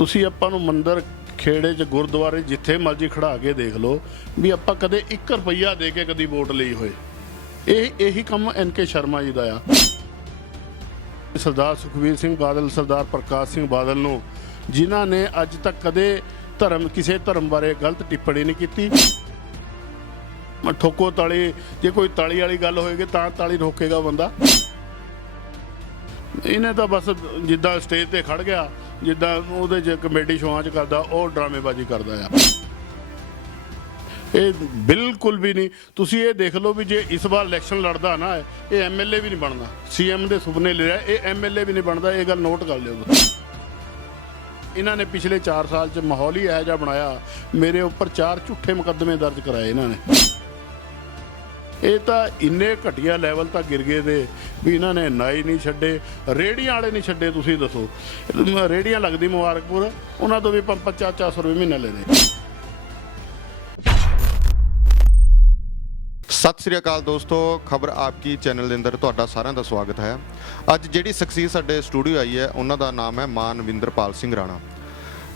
ਤੁਸੀਂ ਆਪਾਂ ਨੂੰ ਮੰਦਰ ਖੇੜੇ 'ਚ ਗੁਰਦੁਆਰੇ ਜਿੱਥੇ ਮਰਜ਼ੀ ਖੜਾ ਕੇ ਦੇਖ ਲਓ ਵੀ ਆਪਾਂ ਕਦੇ 1 ਰੁਪਈਆ ਦੇ ਕੇ ਕਦੀ ਵੋਟ ਲਈ ਹੋਏ। ਇਹੀ ਕੰਮ NK ਸ਼ਰਮਾ ਜੀ ਦਾ ਆ। ਸਰਦਾਰ ਸੁਖਬੀਰ ਸਿੰਘ ਬਾਦਲ, ਸਰਦਾਰ ਪ੍ਰਕਾਸ਼ ਸਿੰਘ ਬਾਦਲ ਨੂੰ ਜਿਨ੍ਹਾਂ ਨੇ ਅੱਜ ਤੱਕ ਕਦੇ ਕਿਸੇ ਧਰਮ ਬਾਰੇ ਗਲਤ ਟਿੱਪਣੀ ਨਹੀਂ ਕੀਤੀ। ਠੋਕੋ ਤਾਲੀ, ਜੇ ਕੋਈ ਤਾਲੀ ਵਾਲੀ ਗੱਲ ਹੋਏਗੀ ਤਾਂ ਤਾਲੀ ਠੋਕੇਗਾ ਬੰਦਾ। ਇਹਨੇ ਤਾਂ ਬਸ ਜਿੱਦਾਂ ਸਟੇਜ ਤੇ ਖੜ ਗਿਆ, ਜਿੱਦਾਂ ਉਹਦੇ 'ਚ ਕਮੇਡੀ ਸ਼ੋਆਂ 'ਚ ਕਰਦਾ, ਉਹ ਡਰਾਮੇਬਾਜ਼ੀ ਕਰਦਾ ਆ। ਇਹ ਬਿਲਕੁਲ ਵੀ ਨਹੀਂ। ਤੁਸੀਂ ਇਹ ਦੇਖ ਲਓ ਵੀ ਜੇ ਇਸ ਵਾਰ ਇਲੈਕਸ਼ਨ ਲੜਦਾ ਨਾ, ਇਹ MLA ਵੀ ਨਹੀਂ ਬਣਨਾ। CM ਦੇ ਸੁਪਨੇ ਲੈ ਰਿਹਾ, ਇਹ MLA ਵੀ ਨਹੀਂ ਬਣਦਾ। ਇਹ ਗੱਲ ਨੋਟ ਕਰ ਲਿਓ। ਇਹਨਾਂ ਨੇ ਪਿਛਲੇ 4 ਸਾਲ 'ਚ ਮਾਹੌਲ ਹੀ ਇਹੋ ਜਿਹਾ ਬਣਾਇਆ। ਮੇਰੇ ਉੱਪਰ 4 ਝੂਠੇ ਮੁਕੱਦਮੇ ਦਰਜ ਕਰਾਏ ਇਹਨਾਂ ਨੇ। ਇਹ ਤਾਂ ਇੰਨੇ ਘਟੀਆ ਲੈਵਲ ਤੱਕ ਗਿਰ ਗਏ ਦੇ ਵੀ ਇਹਨਾਂ ਨੇ ਨਾਈ ਨਹੀਂ ਛੱਡੇ, ਰੇਹੜੀਆਂ ਵਾਲੇ ਨਹੀਂ ਛੱਡੇ। ਤੁਸੀਂ ਦੱਸੋ, ਰੇਹੜੀਆਂ ਲੱਗਦੀ ਮੁਬਾਰਕਪੁਰ, ਉਹਨਾਂ ਤੋਂ ਵੀ 500-400 ਰੁਪਏ ਮਹੀਨਾ ਲੈਂਦੇ। ਸਤਿ ਸ੍ਰੀ ਅਕਾਲ ਦੋਸਤੋ, ਖਬਰ ਆਪਕੀ ਚੈਨਲ ਦੇ ਅੰਦਰ ਤੁਹਾਡਾ ਸਾਰਿਆਂ ਦਾ ਸਵਾਗਤ ਹੈ। ਅੱਜ ਜਿਹੜੀ ਸ਼ਖਸੀਅਤ ਸਾਡੇ ਸਟੂਡੀਓ ਆਈ ਹੈ ਉਹਨਾਂ ਦਾ ਨਾਮ ਹੈ ਮਾਨਵਿੰਦਰਪਾਲ ਸਿੰਘ ਰਾਣਾ।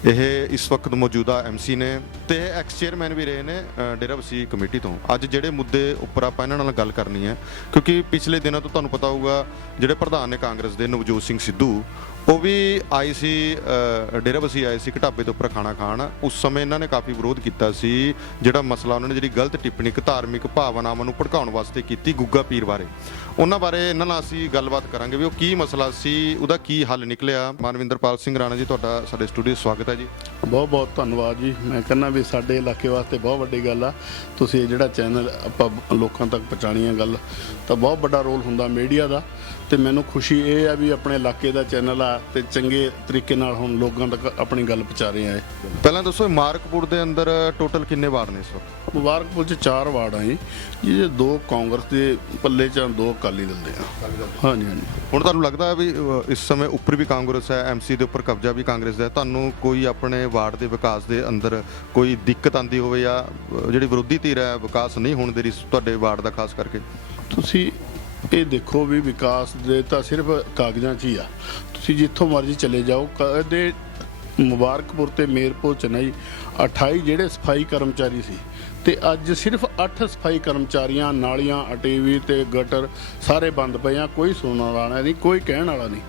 ਇਹ ਇਸ ਵਕਤ ਮੌਜੂਦਾ MC ਨੇ ਤੇ ਐਕਸ ਚੇਅਰਮੈਨ ਵੀ ਰਹੇ ਨੇ ਡੇਰਾਬੱਸੀ ਕਮੇਟੀ ਤੋਂ। ਅੱਜ ਜਿਹੜੇ ਮੁੱਦੇ ਉੱਪਰ ਆਪਾਂ ਇਹਨਾਂ ਨਾਲ ਗੱਲ ਕਰਨੀ ਹੈ, ਕਿਉਂਕਿ ਪਿਛਲੇ ਦਿਨਾਂ ਤੋਂ ਤੁਹਾਨੂੰ ਪਤਾ ਹੋਊਗਾ ਜਿਹੜੇ ਪ੍ਰਧਾਨ ਨੇ ਕਾਂਗਰਸ ਦੇ ਨਵਜੋਤ ਸਿੰਘ ਸਿੱਧੂ, ਉਹ ਵੀ ਆਏ ਸੀ ਡੇਰਾਬੱਸੀ ਆਏ ਸੀ ਢਾਬੇ ਦੇ ਉੱਪਰ ਖਾਣਾ ਖਾਣ। ਉਸ ਸਮੇਂ ਇਹਨਾਂ ਨੇ ਕਾਫੀ ਵਿਰੋਧ ਕੀਤਾ ਸੀ। ਜਿਹੜਾ ਮਸਲਾ ਉਹਨਾਂ ਨੇ ਜਿਹੜੀ ਗਲਤ ਟਿੱਪਣੀ ਧਾਰਮਿਕ ਭਾਵਨਾਵਾਂ ਨੂੰ ਭੜਕਾਉਣ ਵਾਸਤੇ ਕੀਤੀ ਗੁੱਗਾ ਪੀਰ ਬਾਰੇ, ਉਹਨਾਂ ਬਾਰੇ ਇਹਨਾਂ ਨਾਲ ਅਸੀਂ ਗੱਲਬਾਤ ਕਰਾਂਗੇ ਵੀ ਉਹ ਕੀ ਮਸਲਾ ਸੀ, ਉਹਦਾ ਕੀ ਹੱਲ ਨਿਕਲਿਆ। ਮਾਨਵਿੰਦਰਪਾਲ ਸਿੰਘ ਰਾਣਾ ਜੀ, ਤੁਹਾਡਾ ਸਾਡੇ ਸਟੂਡੀਓ ਸਵਾਗਤ ਹੈ ਜੀ। ਬਹੁਤ ਬਹੁਤ ਧੰਨਵਾਦ ਜੀ। ਮੈਂ ਕਹਿੰਦਾ ਵੀ ਸਾਡੇ ਇਲਾਕੇ ਵਾਸਤੇ ਬਹੁਤ ਵੱਡੀ ਗੱਲ ਆ। ਤੁਸੀਂ ਇਹ ਜਿਹੜਾ ਚੈਨਲ ਆਪਾਂ ਲੋਕਾਂ ਤੱਕ ਪਹੁੰਚਾਉਣੀ ਹੈ ਗੱਲ, ਤਾਂ ਬਹੁਤ ਵੱਡਾ ਰੋਲ ਹੁੰਦਾ ਮੀਡੀਆ ਦਾ। ਤੇ ਮੈਨੂੰ ਖੁਸ਼ੀ ਇਹ ਆ ਵੀ ਆਪਣੇ ਇਲਾਕੇ ਦਾ ਚੈਨਲ ਆ ਤੇ ਚੰਗੇ ਤਰੀਕੇ ਨਾਲ ਹੁਣ ਲੋਕਾਂ ਤੱਕ ਆਪਣੀ ਗੱਲ ਪਹੁੰਚਾ ਰਹੇ ਆ। ਪਹਿਲਾਂ ਦੱਸੋ, ਮੁਬਾਰਕਪੁਰ ਦੇ ਅੰਦਰ ਟੋਟਲ ਕਿੰਨੇ ਵਾਰਡ ਨੇ ਇਸ ਵਕਤ? ਮੁਬਾਰਕਪੁਰ 'ਚ 4 ਵਾਰਡ ਆ ਜੀ, ਜਿਹਦੇ 2 ਕਾਂਗਰਸ ਦੇ ਪੱਲੇ 'ਚ, 2 ਅਕਾਲੀ ਦਲ ਦੇ ਆ। ਹਾਂਜੀ ਹਾਂਜੀ। ਹੁਣ ਤੁਹਾਨੂੰ ਲੱਗਦਾ ਵੀ ਇਸ ਸਮੇਂ ਉੱਪਰ ਵੀ ਕਾਂਗਰਸ ਹੈ, MC ਦੇ ਉੱਪਰ ਕਬਜ਼ਾ ਵੀ ਕਾਂਗਰਸ ਦਾ ਹੈ, ਤੁਹਾਨੂੰ ਕੋਈ ਆਪਣੇ ਵਾਰਡ ਦੇ ਵਿਕਾਸ ਦੇ ਅੰਦਰ ਕੋਈ ਦਿੱਕਤ ਆਉਂਦੀ ਹੋਵੇ ਜਾਂ ਜਿਹੜੀ ਵਿਰੋਧੀ ਧਿਰ ਹੈ ਵਿਕਾਸ ਨਹੀਂ ਹੋਣ ਦੇ ਰਹੀ ਤੁਹਾਡੇ ਵਾਰਡ ਦਾ ਖਾਸ ਕਰਕੇ? ਤੁਸੀਂ ਇਹ ਦੇਖੋ ਵੀ ਵਿਕਾਸ ਦੇ ਤਾਂ ਸਿਰਫ ਕਾਗਜ਼ਾਂ 'ਚ ਹੀ ਆ। ਤੁਸੀਂ ਜਿੱਥੋਂ ਮਰਜ਼ੀ ਚਲੇ ਜਾਓ, ਕਦੇ ਮੁਬਾਰਕਪੁਰ ਤੇ ਮੇਰਪੁਰ 'ਚ ਨਹੀਂ 28 ਜਿਹੜੇ ਸਫਾਈ ਕਰਮਚਾਰੀ ਸੀ ਤੇ ਅੱਜ ਸਿਰਫ 8 ਸਫਾਈ ਕਰਮਚਾਰੀਆਂ, ਨਾਲੀਆਂ, ਟੀਵੀ ਤੇ ਗਟਰ ਸਾਰੇ ਬੰਦ ਪਏ ਆ। ਕੋਈ ਸੁਣਨ ਵਾਲਾ ਨਹੀਂ, ਕੋਈ ਕਹਿਣ ਵਾਲਾ ਨਹੀਂ।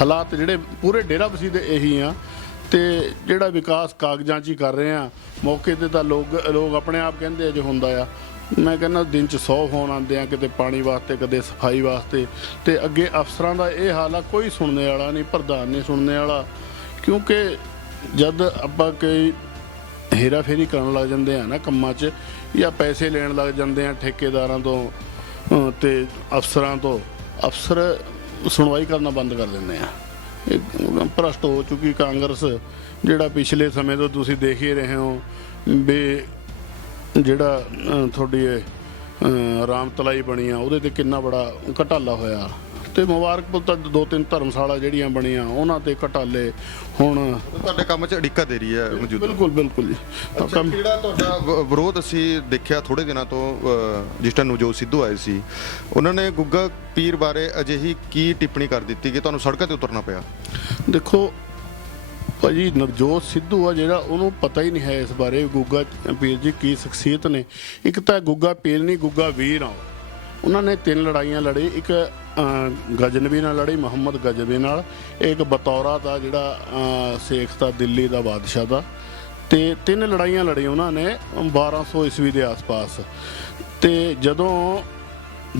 ਹਾਲਾਤ ਜਿਹੜੇ ਪੂਰੇ ਡੇਰਾਬੱਸੀ ਦੇ ਇਹੀ ਆ। ਤੇ ਜਿਹੜਾ ਵਿਕਾਸ ਕਾਗਜ਼ਾਂ 'ਚ ਹੀ ਕਰ ਰਹੇ ਆ, ਮੌਕੇ ਤੇ ਤਾਂ ਲੋਕ ਆਪਣੇ ਆਪ ਕਹਿੰਦੇ ਜੇ ਹੁੰਦਾ ਆ। ਮੈਂ ਕਹਿੰਦਾ ਦਿਨ 'ਚ 100 ਫੋਨ ਆਉਂਦੇ ਆ, ਕਿਤੇ ਪਾਣੀ ਵਾਸਤੇ, ਕਦੇ ਸਫਾਈ ਵਾਸਤੇ। ਤੇ ਅੱਗੇ ਅਫਸਰਾਂ ਦਾ ਇਹ ਹਾਲ ਆ, ਕੋਈ ਸੁਣਨੇ ਵਾਲਾ ਨਹੀਂ, ਪ੍ਰਧਾਨ ਨਹੀਂ ਸੁਣਨੇ ਵਾਲਾ। ਕਿਉਂਕਿ ਜਦ ਆਪਾਂ ਕੋਈ ਹੇਰਾ ਫੇਰੀ ਕਰਨ ਲੱਗ ਜਾਂਦੇ ਆ ਨਾ ਕੰਮਾਂ 'ਚ, ਜਾਂ ਪੈਸੇ ਲੈਣ ਲੱਗ ਜਾਂਦੇ ਆ ਠੇਕੇਦਾਰਾਂ ਤੋਂ ਤੇ ਅਫਸਰਾਂ ਤੋਂ, ਅਫਸਰ ਸੁਣਵਾਈ ਕਰਨਾ ਬੰਦ ਕਰ ਦਿੰਦੇ ਆ। ਇਹ ਭ੍ਰਸ਼ਟ ਹੋ ਚੁੱਕੀ ਕਾਂਗਰਸ। ਜਿਹੜਾ ਪਿਛਲੇ ਸਮੇਂ ਤੋਂ ਤੁਸੀਂ ਦੇਖ ਹੀ ਰਹੇ ਹੋ ਵੀ ਜਿਹੜਾ ਤੁਹਾਡੀ ਰਾਮ ਤਲਾਈ ਬਣੀ ਆ, ਉਹਦੇ ਤੇ ਕਿੰਨਾ ਬੜਾ ਘਟਾਲਾ ਹੋਇਆ। ਤੇ ਮੁਬਾਰਕਪੁਰ ਤਾਂ 2-3 ਧਰਮਸ਼ਾਲਾ ਜਿਹੜੀਆਂ ਬਣੀਆਂ ਉਹਨਾਂ ਤੇ ਘਟਾਲੇ ਹੁਣ ਤੁਹਾਡੇ ਕੰਮ 'ਚ ਅੜਿੱਕਾ ਦੇ ਰਹੀ ਹੈ ਮੌਜੂਦਾ? ਬਿਲਕੁਲ ਬਿਲਕੁਲ ਜੀ। ਜਿਹੜਾ ਤੁਹਾਡਾ ਵਿਰੋਧ ਅਸੀਂ ਦੇਖਿਆ ਥੋੜੇ ਦਿਨਾਂ ਤੋਂ, ਜਿਸ ਟਾਈਮ ਨਵਜੋਤ ਸਿੱਧੂ ਆਏ ਸੀ, ਉਹਨਾਂ ਨੇ ਗੁੱਗਾ ਪੀਰ ਬਾਰੇ ਅਜਿਹੀ ਕੀ ਟਿੱਪਣੀ ਕਰ ਦਿੱਤੀ ਕਿ ਤੁਹਾਨੂੰ ਸੜਕਾਂ ਤੇ ਉਤਰਨਾ ਪਿਆ? ਦੇਖੋ ਭਾਜੀ, ਨਵਜੋਤ ਸਿੱਧੂ ਆ ਜਿਹੜਾ, ਉਹਨੂੰ ਪਤਾ ਹੀ ਨਹੀਂ ਹੈ ਇਸ ਬਾਰੇ ਗੁੱਗਾ ਪੀਰ ਜੀ ਕੀ ਸ਼ਖਸੀਅਤ ਨੇ। ਇੱਕ ਤਾਂ ਗੁੱਗਾ ਪੀਰ ਨਹੀਂ, ਗੁੱਗਾ ਵੀਰ ਆ। ਉਹਨਾਂ ਨੇ 3 ਲੜਾਈਆਂ ਲੜੀ। ਇੱਕ ਗਜਨਵੀ ਨਾਲ ਲੜੀ, ਮੁਹੰਮਦ ਗਜਨਵੀ ਨਾਲ। ਇੱਕ ਬਤੌਰਾ ਦਾ ਜਿਹੜਾ ਸੇਖ ਦਾ, ਦਿੱਲੀ ਦਾ ਬਾਦਸ਼ਾਹ ਦਾ। ਤੇ 3 ਲੜਾਈਆਂ ਲੜੀ ਉਹਨਾਂ ਨੇ 1200 ਈਸਵੀ ਦੇ ਆਸ-ਪਾਸ। ਤੇ ਜਦੋਂ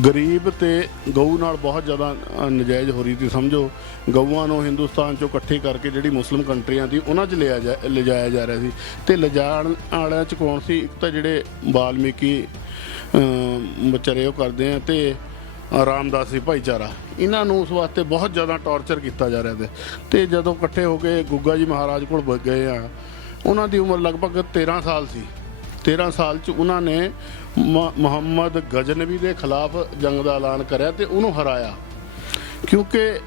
ਗਰੀਬ ਤੇ ਗਊ ਨਾਲ ਬਹੁਤ ਜ਼ਿਆਦਾ ਨਜਾਇਜ਼ ਹੋ ਰਹੀ ਸੀ, ਸਮਝੋ ਗਊਆਂ ਨੂੰ ਹਿੰਦੁਸਤਾਨ 'ਚੋਂ ਇਕੱਠੀ ਕਰਕੇ ਜਿਹੜੀ ਮੁਸਲਿਮ ਕੰਟਰੀਆਂ ਸੀ ਉਹਨਾਂ 'ਚ ਲਿਜਾਇਆ ਜਾ ਰਿਹਾ ਸੀ। ਤੇ ਲਿਜਾਣ ਵਾਲਿਆਂ 'ਚ ਕੌਣ ਸੀ? ਇੱਕ ਤਾਂ ਜਿਹੜੇ ਵਾਲਮੀਕੀ ਵਿਚਾਰੇ ਉਹ ਕਰਦੇ ਆ, ਤੇ ਰਾਮਦਾਸੀ ਭਾਈਚਾਰਾ। ਇਹਨਾਂ ਨੂੰ ਉਸ ਵਾਸਤੇ ਬਹੁਤ ਜ਼ਿਆਦਾ ਟੌਰਚਰ ਕੀਤਾ ਜਾ ਰਿਹਾ ਸੀ। ਤੇ ਜਦੋਂ ਇਕੱਠੇ ਹੋ ਕੇ ਗੁੱਗਾ ਜੀ ਮਹਾਰਾਜ ਕੋਲ ਗਏ ਆ, ਉਹਨਾਂ ਦੀ ਉਮਰ ਲਗਭਗ 13 ਸਾਲ ਸੀ। 13 ਸਾਲ 'ਚ ਉਹਨਾਂ ਨੇ ਮੁਹੰਮਦ ਗਜਨਵੀ ਦੇ ਖਿਲਾਫ ਜੰਗ ਦਾ ਐਲਾਨ ਕਰਿਆ ਤੇ ਉਹਨੂੰ ਹਰਾਇਆ। ਕਿਉਂਕਿ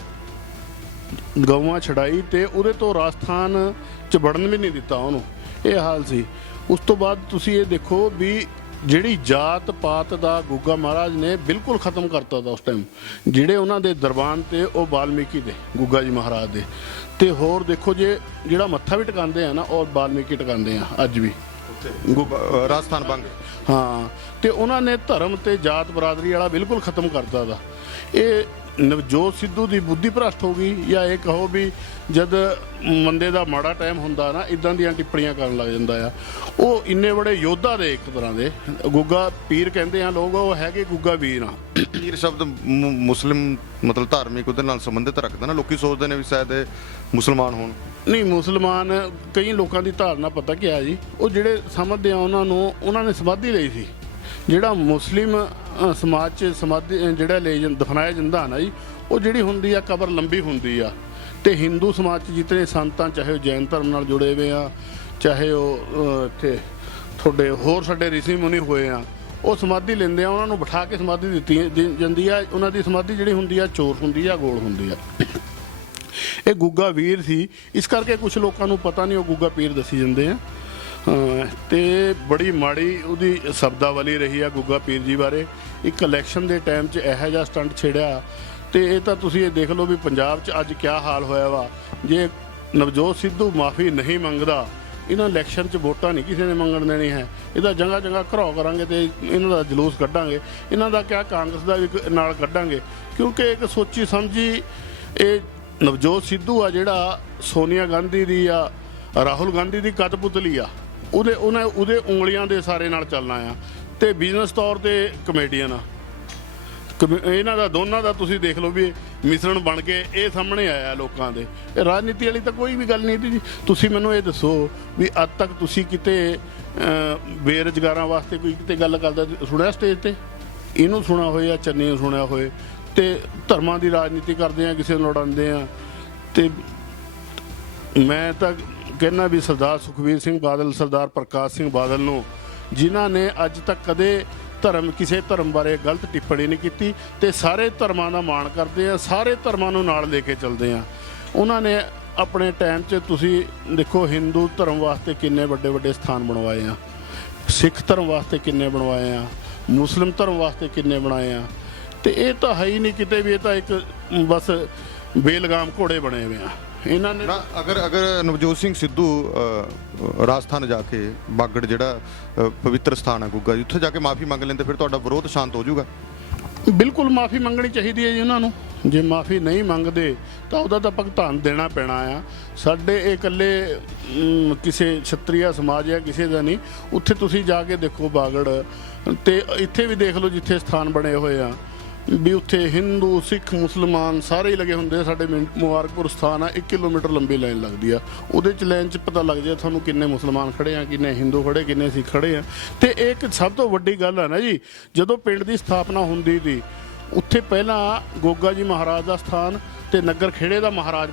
ਗਊਆਂ ਛਡਾਈ ਤੇ ਉਹਦੇ ਤੋਂ ਰਾਜਸਥਾਨ 'ਚ ਵੜਨ ਵੀ ਨਹੀਂ ਦਿੱਤਾ ਉਹਨੂੰ। ਇਹ ਹਾਲ ਸੀ। ਉਸ ਤੋਂ ਬਾਅਦ ਤੁਸੀਂ ਇਹ ਦੇਖੋ ਵੀ ਜਿਹੜੀ ਜਾਤ ਪਾਤ ਦਾ ਗੁੱਗਾ ਮਹਾਰਾਜ ਨੇ ਬਿਲਕੁਲ ਖਤਮ ਕਰਤਾ ਤਾ ਉਸ ਟਾਈਮ। ਜਿਹੜੇ ਉਹਨਾਂ ਦੇ ਦਰਬਾਨ ਤੇ ਉਹ ਵਾਲਮੀਕੀ ਦੇ ਗੁੱਗਾ ਜੀ ਮਹਾਰਾਜ ਦੇ। ਤੇ ਹੋਰ ਦੇਖੋ ਜੇ ਜਿਹੜਾ ਮੱਥਾ ਵੀ ਟਿਕਾਉਂਦੇ ਆ ਨਾ ਉਹ ਵਾਲਮੀਕੀ ਟਿਕਾਉਂਦੇ ਆ ਅੱਜ ਵੀ ਰਾਜਸਥਾਨ ਬੰਗ। ਹਾਂ, ਤੇ ਉਹਨਾਂ ਨੇ ਧਰਮ ਤੇ ਜਾਤ ਬਰਾਦਰੀ ਵਾਲਾ ਬਿਲਕੁਲ ਖਤਮ ਕਰਤਾ ਤਾ। ਇਹ ਨਵਜੋਤ ਸਿੱਧੂ ਦੀ ਬੁੱਧੀ ਭ੍ਰਸ਼ਟ ਹੋ ਗਈ, ਜਾਂ ਇਹ ਕਹੋ ਵੀ ਜਦ ਬੰਦੇ ਦਾ ਮਾੜਾ ਟਾਈਮ ਹੁੰਦਾ ਨਾ ਇਦਾਂ ਦੀਆਂ ਟਿੱਪਣੀਆਂ ਕਰਨ ਲੱਗ ਜਾਂਦਾ ਆ। ਉਹ ਇੰਨੇ ਬੜੇ ਯੋਧਾ ਦੇ ਇੱਕ ਤਰ੍ਹਾਂ ਦੇ ਗੁੱਗਾ ਪੀਰ ਕਹਿੰਦੇ ਆ ਲੋਕ, ਉਹ ਹੈਗੇ ਗੁੱਗਾ ਵੀਰ ਆ। ਪੀਰ ਸ਼ਬਦ ਮੁਸਲਿਮ ਮਤਲਬ ਧਾਰਮਿਕ ਉਹਦੇ ਨਾਲ ਸੰਬੰਧਿਤ ਰੱਖਦਾ ਨਾ, ਲੋਕੀ ਸੋਚਦੇ ਨੇ ਵੀ ਸ਼ਾਇਦ ਇਹ ਮੁਸਲਮਾਨ ਹੋਣ। ਨਹੀਂ, ਮੁਸਲਮਾਨ ਕਈ ਲੋਕਾਂ ਦੀ ਧਾਰਨਾ ਪਤਾ ਕੀ ਆ ਜੀ, ਉਹ ਜਿਹੜੇ ਸਮਝਦੇ ਆ ਉਹਨਾਂ ਨੇ ਸਮਾਧੀ ਲਈ ਸੀ। ਜਿਹੜਾ ਮੁਸਲਿਮ ਸਮਾਜ 'ਚ ਸਮਾਧੀ ਜਿਹੜਾ ਦਫਨਾਇਆ ਜਾਂਦਾ ਨਾ ਜੀ, ਉਹ ਜਿਹੜੀ ਹੁੰਦੀ ਆ ਕਬਰ ਲੰਬੀ ਹੁੰਦੀ ਆ। ਤੇ ਹਿੰਦੂ ਸਮਾਜ 'ਚ ਜਿਤਨੇ ਸੰਤਾਂ, ਚਾਹੇ ਉਹ ਜੈਨ ਧਰਮ ਨਾਲ ਜੁੜੇ ਹੋਏ ਆ, ਚਾਹੇ ਉਹ ਇੱਥੇ ਤੁਹਾਡੇ ਹੋਰ ਸਾਡੇ ਰਿਸ਼ੀ ਮੁਨੀ ਹੋਏ ਆ, ਉਹ ਸਮਾਧੀ ਲੈਂਦੇ ਆ, ਉਹਨਾਂ ਨੂੰ ਬਿਠਾ ਕੇ ਸਮਾਧੀ ਦਿੱਤੀ ਜਾਂਦੀ ਆ। ਉਹਨਾਂ ਦੀ ਸਮਾਧੀ ਜਿਹੜੀ ਹੁੰਦੀ ਆ ਚੋਰ ਹੁੰਦੀ ਆ, ਗੋਲ ਹੁੰਦੀ ਆ। ਇਹ ਗੁੱਗਾ ਵੀਰ ਸੀ, ਇਸ ਕਰਕੇ ਕੁਝ ਲੋਕਾਂ ਨੂੰ ਪਤਾ ਨਹੀਂ ਉਹ ਗੁੱਗਾ ਪੀਰ ਦੱਸੀ ਜਾਂਦੇ ਆ। ਤੇ ਬੜੀ ਮਾੜੀ ਉਹਦੀ ਸ਼ਬਦਾਵਲੀ ਰਹੀ ਆ ਗੁੱਗਾ ਪੀਰ ਜੀ ਬਾਰੇ। ਇੱਕ ਇਲੈਕਸ਼ਨ ਦੇ ਟਾਈਮ 'ਚ ਇਹੋ ਜਿਹਾ ਸਟੰਟ ਛੇੜਿਆ, ਤੇ ਇਹ ਤਾਂ ਤੁਸੀਂ ਇਹ ਦੇਖ ਲਓ ਵੀ ਪੰਜਾਬ 'ਚ ਅੱਜ ਕਿਆ ਹਾਲ ਹੋਇਆ ਵਾ। ਜੇ ਨਵਜੋਤ ਸਿੱਧੂ ਮਾਫੀ ਨਹੀਂ ਮੰਗਦਾ, ਇਹਨਾਂ ਇਲੈਕਸ਼ਨ 'ਚ ਵੋਟਾਂ ਨਹੀਂ ਕਿਸੇ ਨੇ ਮੰਗਣ ਦੇਣੀ ਹੈ। ਇਹਦਾ ਜਗ੍ਹਾ ਜਗ੍ਹਾ ਘਰਾਓ ਕਰਾਂਗੇ ਤੇ ਇਹਨਾਂ ਦਾ ਜਲੂਸ ਕੱਢਾਂਗੇ। ਇਹਨਾਂ ਦਾ ਕਿਆ ਕਾਂਗਰਸ ਦਾ ਵੀ ਨਾਲ ਕੱਢਾਂਗੇ, ਕਿਉਂਕਿ ਇੱਕ ਸੋਚੀ ਸਮਝੀ ਇਹ ਨਵਜੋਤ ਸਿੱਧੂ ਆ ਜਿਹੜਾ ਸੋਨੀਆ ਗਾਂਧੀ ਦੀ ਆ ਰਾਹੁਲ ਗਾਂਧੀ ਦੀ ਕਠਪੁਤਲੀ ਆ। ਉਹਦੇ ਉਂਗਲੀਆਂ ਦੇ ਸਾਰੇ ਨਾਲ ਚੱਲਣਾ ਆ, ਤੇ ਬਿਜ਼ਨਸ ਤੌਰ ਤੇ ਕਮੇਡੀਅਨ ਆ। ਇਹਨਾਂ ਦਾ ਦੋਨਾਂ ਦਾ ਤੁਸੀਂ ਦੇਖ ਲਓ ਵੀ ਮਿਸ਼ਰਣ ਬਣ ਕੇ ਇਹ ਸਾਹਮਣੇ ਆਇਆ ਲੋਕਾਂ ਦੇ। ਇਹ ਰਾਜਨੀਤੀ ਵਾਲੀ ਤਾਂ ਕੋਈ ਵੀ ਗੱਲ ਨਹੀਂ ਸੀ ਜੀ। ਤੁਸੀਂ ਮੈਨੂੰ ਇਹ ਦੱਸੋ ਵੀ ਅੱਜ ਤੱਕ ਤੁਸੀਂ ਕਿਤੇ ਬੇਰੁਜ਼ਗਾਰਾਂ ਵਾਸਤੇ ਕੋਈ ਕਿਤੇ ਗੱਲ ਕਰਦਾ ਸੁਣਿਆ ਸਟੇਜ ਤੇ? ਇਹਨੂੰ ਸੁਣਾ ਹੋਇਆ, ਚੰਨੀ ਨੂੰ ਸੁਣਿਆ ਹੋਏ। ਤੇ ਧਰਮਾਂ ਦੀ ਰਾਜਨੀਤੀ ਕਰਦੇ ਆ, ਕਿਸੇ ਨੂੰ ਲੜਾਉਂਦੇ ਆ। ਤੇ ਮੈਂ ਤਾਂ ਕਹਿੰਦਾ ਵੀ ਸਰਦਾਰ ਸੁਖਬੀਰ ਸਿੰਘ ਬਾਦਲ, ਸਰਦਾਰ ਪ੍ਰਕਾਸ਼ ਸਿੰਘ ਬਾਦਲ ਨੂੰ, ਜਿਨ੍ਹਾਂ ਨੇ ਅੱਜ ਤੱਕ ਕਦੇ ਕਿਸੇ ਧਰਮ ਬਾਰੇ ਗਲਤ ਟਿੱਪਣੀ ਨਹੀਂ ਕੀਤੀ ਤੇ ਸਾਰੇ ਧਰਮਾਂ ਦਾ ਮਾਣ ਕਰਦੇ ਆ, ਸਾਰੇ ਧਰਮਾਂ ਨੂੰ ਨਾਲ ਲੈ ਕੇ ਚੱਲਦੇ ਆ। ਉਹਨਾਂ ਨੇ ਆਪਣੇ ਟਾਈਮ 'ਚ ਤੁਸੀਂ ਦੇਖੋ ਹਿੰਦੂ ਧਰਮ ਵਾਸਤੇ ਕਿੰਨੇ ਵੱਡੇ ਵੱਡੇ ਸਥਾਨ ਬਣਵਾਏ ਆ, ਸਿੱਖ ਧਰਮ ਵਾਸਤੇ ਕਿੰਨੇ ਬਣਵਾਏ ਆ, ਮੁਸਲਿਮ ਧਰਮ ਵਾਸਤੇ ਕਿੰਨੇ ਬਣਾਏ ਆ। ਤੇ ਇਹ ਤਾਂ ਹੈ ਹੀ ਨਹੀਂ ਕਿਤੇ ਵੀ, ਇਹ ਤਾਂ ਇੱਕ ਬਸ ਬੇਲਗਾਮ ਘੋੜੇ ਬਣੇ ਹੋਏ ਆ ਇਹਨਾਂ ਨੇ। ਅਗਰ ਨਵਜੋਤ ਸਿੰਘ ਸਿੱਧੂ ਰਾਜਸਥਾਨ ਜਾ ਕੇ ਬਾਗੜ ਜਿਹੜਾ ਪਵਿੱਤਰ ਸਥਾਨ ਹੈ ਗੁੱਗਾ ਜੀ, ਉੱਥੇ ਜਾ ਕੇ ਮਾਫੀ ਮੰਗ ਲੈਂਦੇ, ਫਿਰ ਤੁਹਾਡਾ ਵਿਰੋਧ ਸ਼ਾਂਤ ਹੋ ਜਾਊਗਾ? ਬਿਲਕੁਲ ਮਾਫੀ ਮੰਗਣੀ ਚਾਹੀਦੀ ਹੈ ਜੀ ਉਹਨਾਂ ਨੂੰ। ਜੇ ਮਾਫੀ ਨਹੀਂ ਮੰਗਦੇ ਤਾਂ ਉਹਦਾ ਤਾਂ ਭੁਗਤਾਨ ਦੇਣਾ ਪੈਣਾ ਆ। ਸਾਡੇ ਇਹ ਇਕੱਲੇ ਕਿਸੇ ਛਤਰੀਆ ਸਮਾਜ ਆ ਕਿਸੇ ਦਾ ਨਹੀਂ। ਉੱਥੇ ਤੁਸੀਂ ਜਾ ਕੇ ਦੇਖੋ ਬਾਗੜ, ਤੇ ਇੱਥੇ ਵੀ ਦੇਖ ਲਓ ਜਿੱਥੇ ਸਥਾਨ ਬਣੇ ਹੋਏ ਆ ਵੀ ਉੱਥੇ ਹਿੰਦੂ ਸਿੱਖ ਮੁਸਲਮਾਨ ਸਾਰੇ ਹੀ ਲੱਗੇ ਹੁੰਦੇ। ਸਾਡੇ ਮੁਬਾਰਕਪੁਰ ਸਥਾਨ ਆ, 1 ਕਿਲੋਮੀਟਰ ਲੰਬੀ ਲਾਈਨ ਲੱਗਦੀ ਆ। ਉਹਦੇ 'ਚ ਲਾਈਨ 'ਚ ਪਤਾ ਲੱਗ ਜਾਏ ਤੁਹਾਨੂੰ ਕਿੰਨੇ ਮੁਸਲਮਾਨ ਖੜੇ ਆ, ਕਿੰਨੇ ਹਿੰਦੂ ਖੜੇ, ਕਿੰਨੇ ਸਿੱਖ ਖੜੇ ਆ। ਤੇ ਇਹ ਇੱਕ ਸਭ ਤੋਂ ਵੱਡੀ ਗੱਲ ਆ ਨਾ ਜੀ, ਜਦੋਂ ਪਿੰਡ ਦੀ ਸਥਾਪਨਾ ਹੁੰਦੀ ਸੀ ਉੱਥੇ ਪਹਿਲਾਂ ਗੋਗਾ ਜੀ ਮਹਾਰਾਜ ਦਾ ਸਥਾਨ ਤੇ ਨਗਰ ਖੇੜੇ ਦਾ ਮਹਾਰਾਜ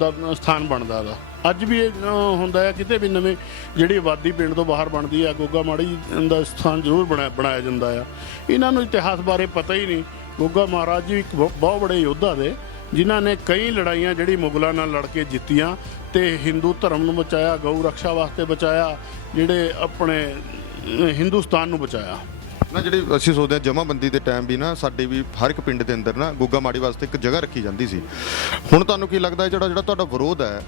ਦਾ ਸਥਾਨ ਬਣਦਾ ਗਾ। ਅੱਜ ਵੀ ਇਹ ਹੁੰਦਾ ਹੈ ਕਿਤੇ ਵੀ ਨਵੇਂ ਜਿਹੜੀ ਆਬਾਦੀ ਪਿੰਡ ਤੋਂ ਬਾਹਰ ਬਣਦੀ ਆ, ਗੋਗਾ ਮਾੜੀ ਦਾ ਸਥਾਨ ਜ਼ਰੂਰ ਬਣਾਇਆ ਜਾਂਦਾ ਆ। ਇਹਨਾਂ ਨੂੰ ਇਤਿਹਾਸ ਬਾਰੇ ਪਤਾ ਹੀ ਨਹੀਂ। ਗੋਗਾ ਮਹਾਰਾਜ ਜੀ ਇੱਕ ਬਹੁਤ ਬੜੇ ਯੋਧਾ ਦੇ, ਜਿਨ੍ਹਾਂ ਨੇ ਕਈ ਲੜਾਈਆਂ ਜਿਹੜੀ ਮੁਗਲਾਂ ਨਾਲ ਲੜ ਕੇ ਜਿੱਤੀਆਂ ਤੇ ਹਿੰਦੂ ਧਰਮ ਨੂੰ ਬਚਾਇਆ, ਗਊ ਰਕਸ਼ਾ ਵਾਸਤੇ ਬਚਾਇਆ, ਜਿਹੜੇ ਆਪਣੇ ਹਿੰਦੁਸਤਾਨ ਨੂੰ ਬਚਾਇਆ ਨਾ। ਜਿਹੜੇ ਅਸੀਂ ਸੋਚਦੇ ਹਾਂ ਜਮਾਬੰਦੀ ਦੇ ਟਾਈਮ ਵੀ ਨਾ ਸਾਡੇ ਵੀ ਹਰ ਇੱਕ ਪਿੰਡ ਦੇ ਅੰਦਰ ਨਾ ਗੁੱਗਾ ਮਾੜੀ ਵਾਸਤੇ ਇੱਕ ਜਗ੍ਹਾ ਰੱਖੀ ਜਾਂਦੀ ਸੀ। ਹੁਣ ਤੁਹਾਨੂੰ ਕੀ ਲੱਗਦਾ ਜਿਹੜਾ ਤੁਹਾਡਾ ਵਿਰੋਧ ਹੈ,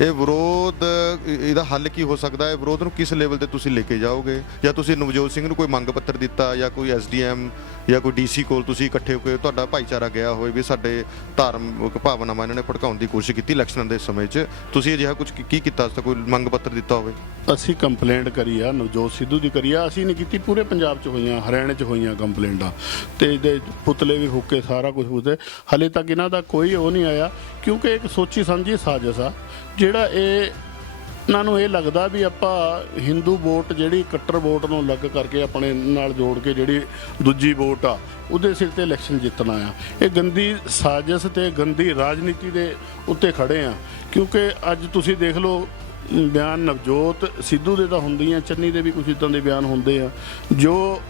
ਇਹ ਵਿਰੋਧ ਇਹਦਾ ਹੱਲ ਕੀ ਹੋ ਸਕਦਾ ਹੈ? ਵਿਰੋਧ ਨੂੰ ਕਿਸ ਲੈਵਲ ਤੇ ਤੁਸੀਂ ਲੈ ਕੇ ਜਾਓਗੇ? ਜਾਂ ਤੁਸੀਂ ਨਵਜੋਤ ਸਿੰਘ ਨੂੰ ਕੋਈ ਮੰਗ ਪੱਤਰ ਦਿੱਤਾ, ਜਾਂ ਕੋਈ ਐਸਡੀਐਮ ਜਾਂ ਕੋਈ ਡੀਸੀ ਕੋਲ ਤੁਸੀਂ ਇਕੱਠੇ ਹੋ ਕੇ ਤੁਹਾਡਾ ਭਾਈਚਾਰਾ ਗਿਆ ਹੋਵੇ ਵੀ ਸਾਡੇ ਧਾਰਮਿਕ ਭਾਵਨਾਵਾਂ ਇਹਨਾਂ ਨੇ ਭੜਕਾਉਣ ਦੀ ਕੋਸ਼ਿਸ਼ ਕੀਤੀ ਇਲੈਕਸ਼ਨਾਂ ਦੇ ਸਮੇਂ 'ਚ, ਤੁਸੀਂ ਅਜਿਹਾ ਕੁਝ ਕੀ ਕੀਤਾ? ਕੋਈ ਮੰਗ ਪੱਤਰ ਦਿੱਤਾ ਹੋਵੇ? ਅਸੀਂ ਕੰਪਲੇਂਟ ਕਰੀ ਆ, ਨਵਜੋਤ ਸਿੱਧੂ ਦੀ ਕਰੀ ਆ। ਅਸੀਂ ਨਹੀਂ ਕੀਤੀ, ਪੂਰੇ ਪੰਜਾਬ 'ਚ ਹੋਈਆਂ, ਹਰਿਆਣੇ 'ਚ ਹੋਈਆਂ ਕੰਪਲੇਂਟਾਂ, ਤੇ ਇਹਦੇ ਪੁਤਲੇ ਵੀ ਫੂਕੇ, ਸਾਰਾ ਕੁਝ ਫੂਕੇ। ਹਾਲੇ ਤੱਕ ਇਹਨਾਂ ਦਾ ਕੋਈ ਉਹ ਨਹੀਂ ਆਇਆ, ਕਿਉਂਕਿ ਇੱਕ ਸੋਚੀ ਸਮਝੀ ਸਾਜ਼ਿਸ਼ ਆ। ਜਿਹੜਾ ਇਹਨਾਂ ਨੂੰ ਇਹ ਲੱਗਦਾ ਵੀ ਆਪਾਂ ਹਿੰਦੂ ਵੋਟ ਜਿਹੜੀ ਕੱਟਰ ਵੋਟ ਨੂੰ ਅਲੱਗ ਕਰਕੇ ਆਪਣੇ ਨਾਲ ਜੋੜ ਕੇ ਜਿਹੜੀ ਦੂਜੀ ਵੋਟ ਆ ਉਹਦੇ ਸਿਰ ਤੇ ਇਲੈਕਸ਼ਨ ਜਿੱਤਣਾ ਆ। ਇਹ ਗੰਦੀ ਸਾਜ਼ਿਸ਼ ਤੇ ਗੰਦੀ ਰਾਜਨੀਤੀ ਦੇ ਉੱਤੇ ਖੜੇ ਆ। ਕਿਉਂਕਿ ਅੱਜ ਤੁਸੀਂ ਦੇਖ ਲਓ ਬਿਆਨ ਨਵਜੋਤ ਸਿੱਧੂ ਦੇ ਤਾਂ ਹੁੰਦੀਆਂ, ਚੰਨੀ ਦੇ ਵੀ ਕੁਝ ਇੱਦਾਂ ਦੇ ਬਿਆਨ ਹੁੰਦੇ ਆ ਜੋ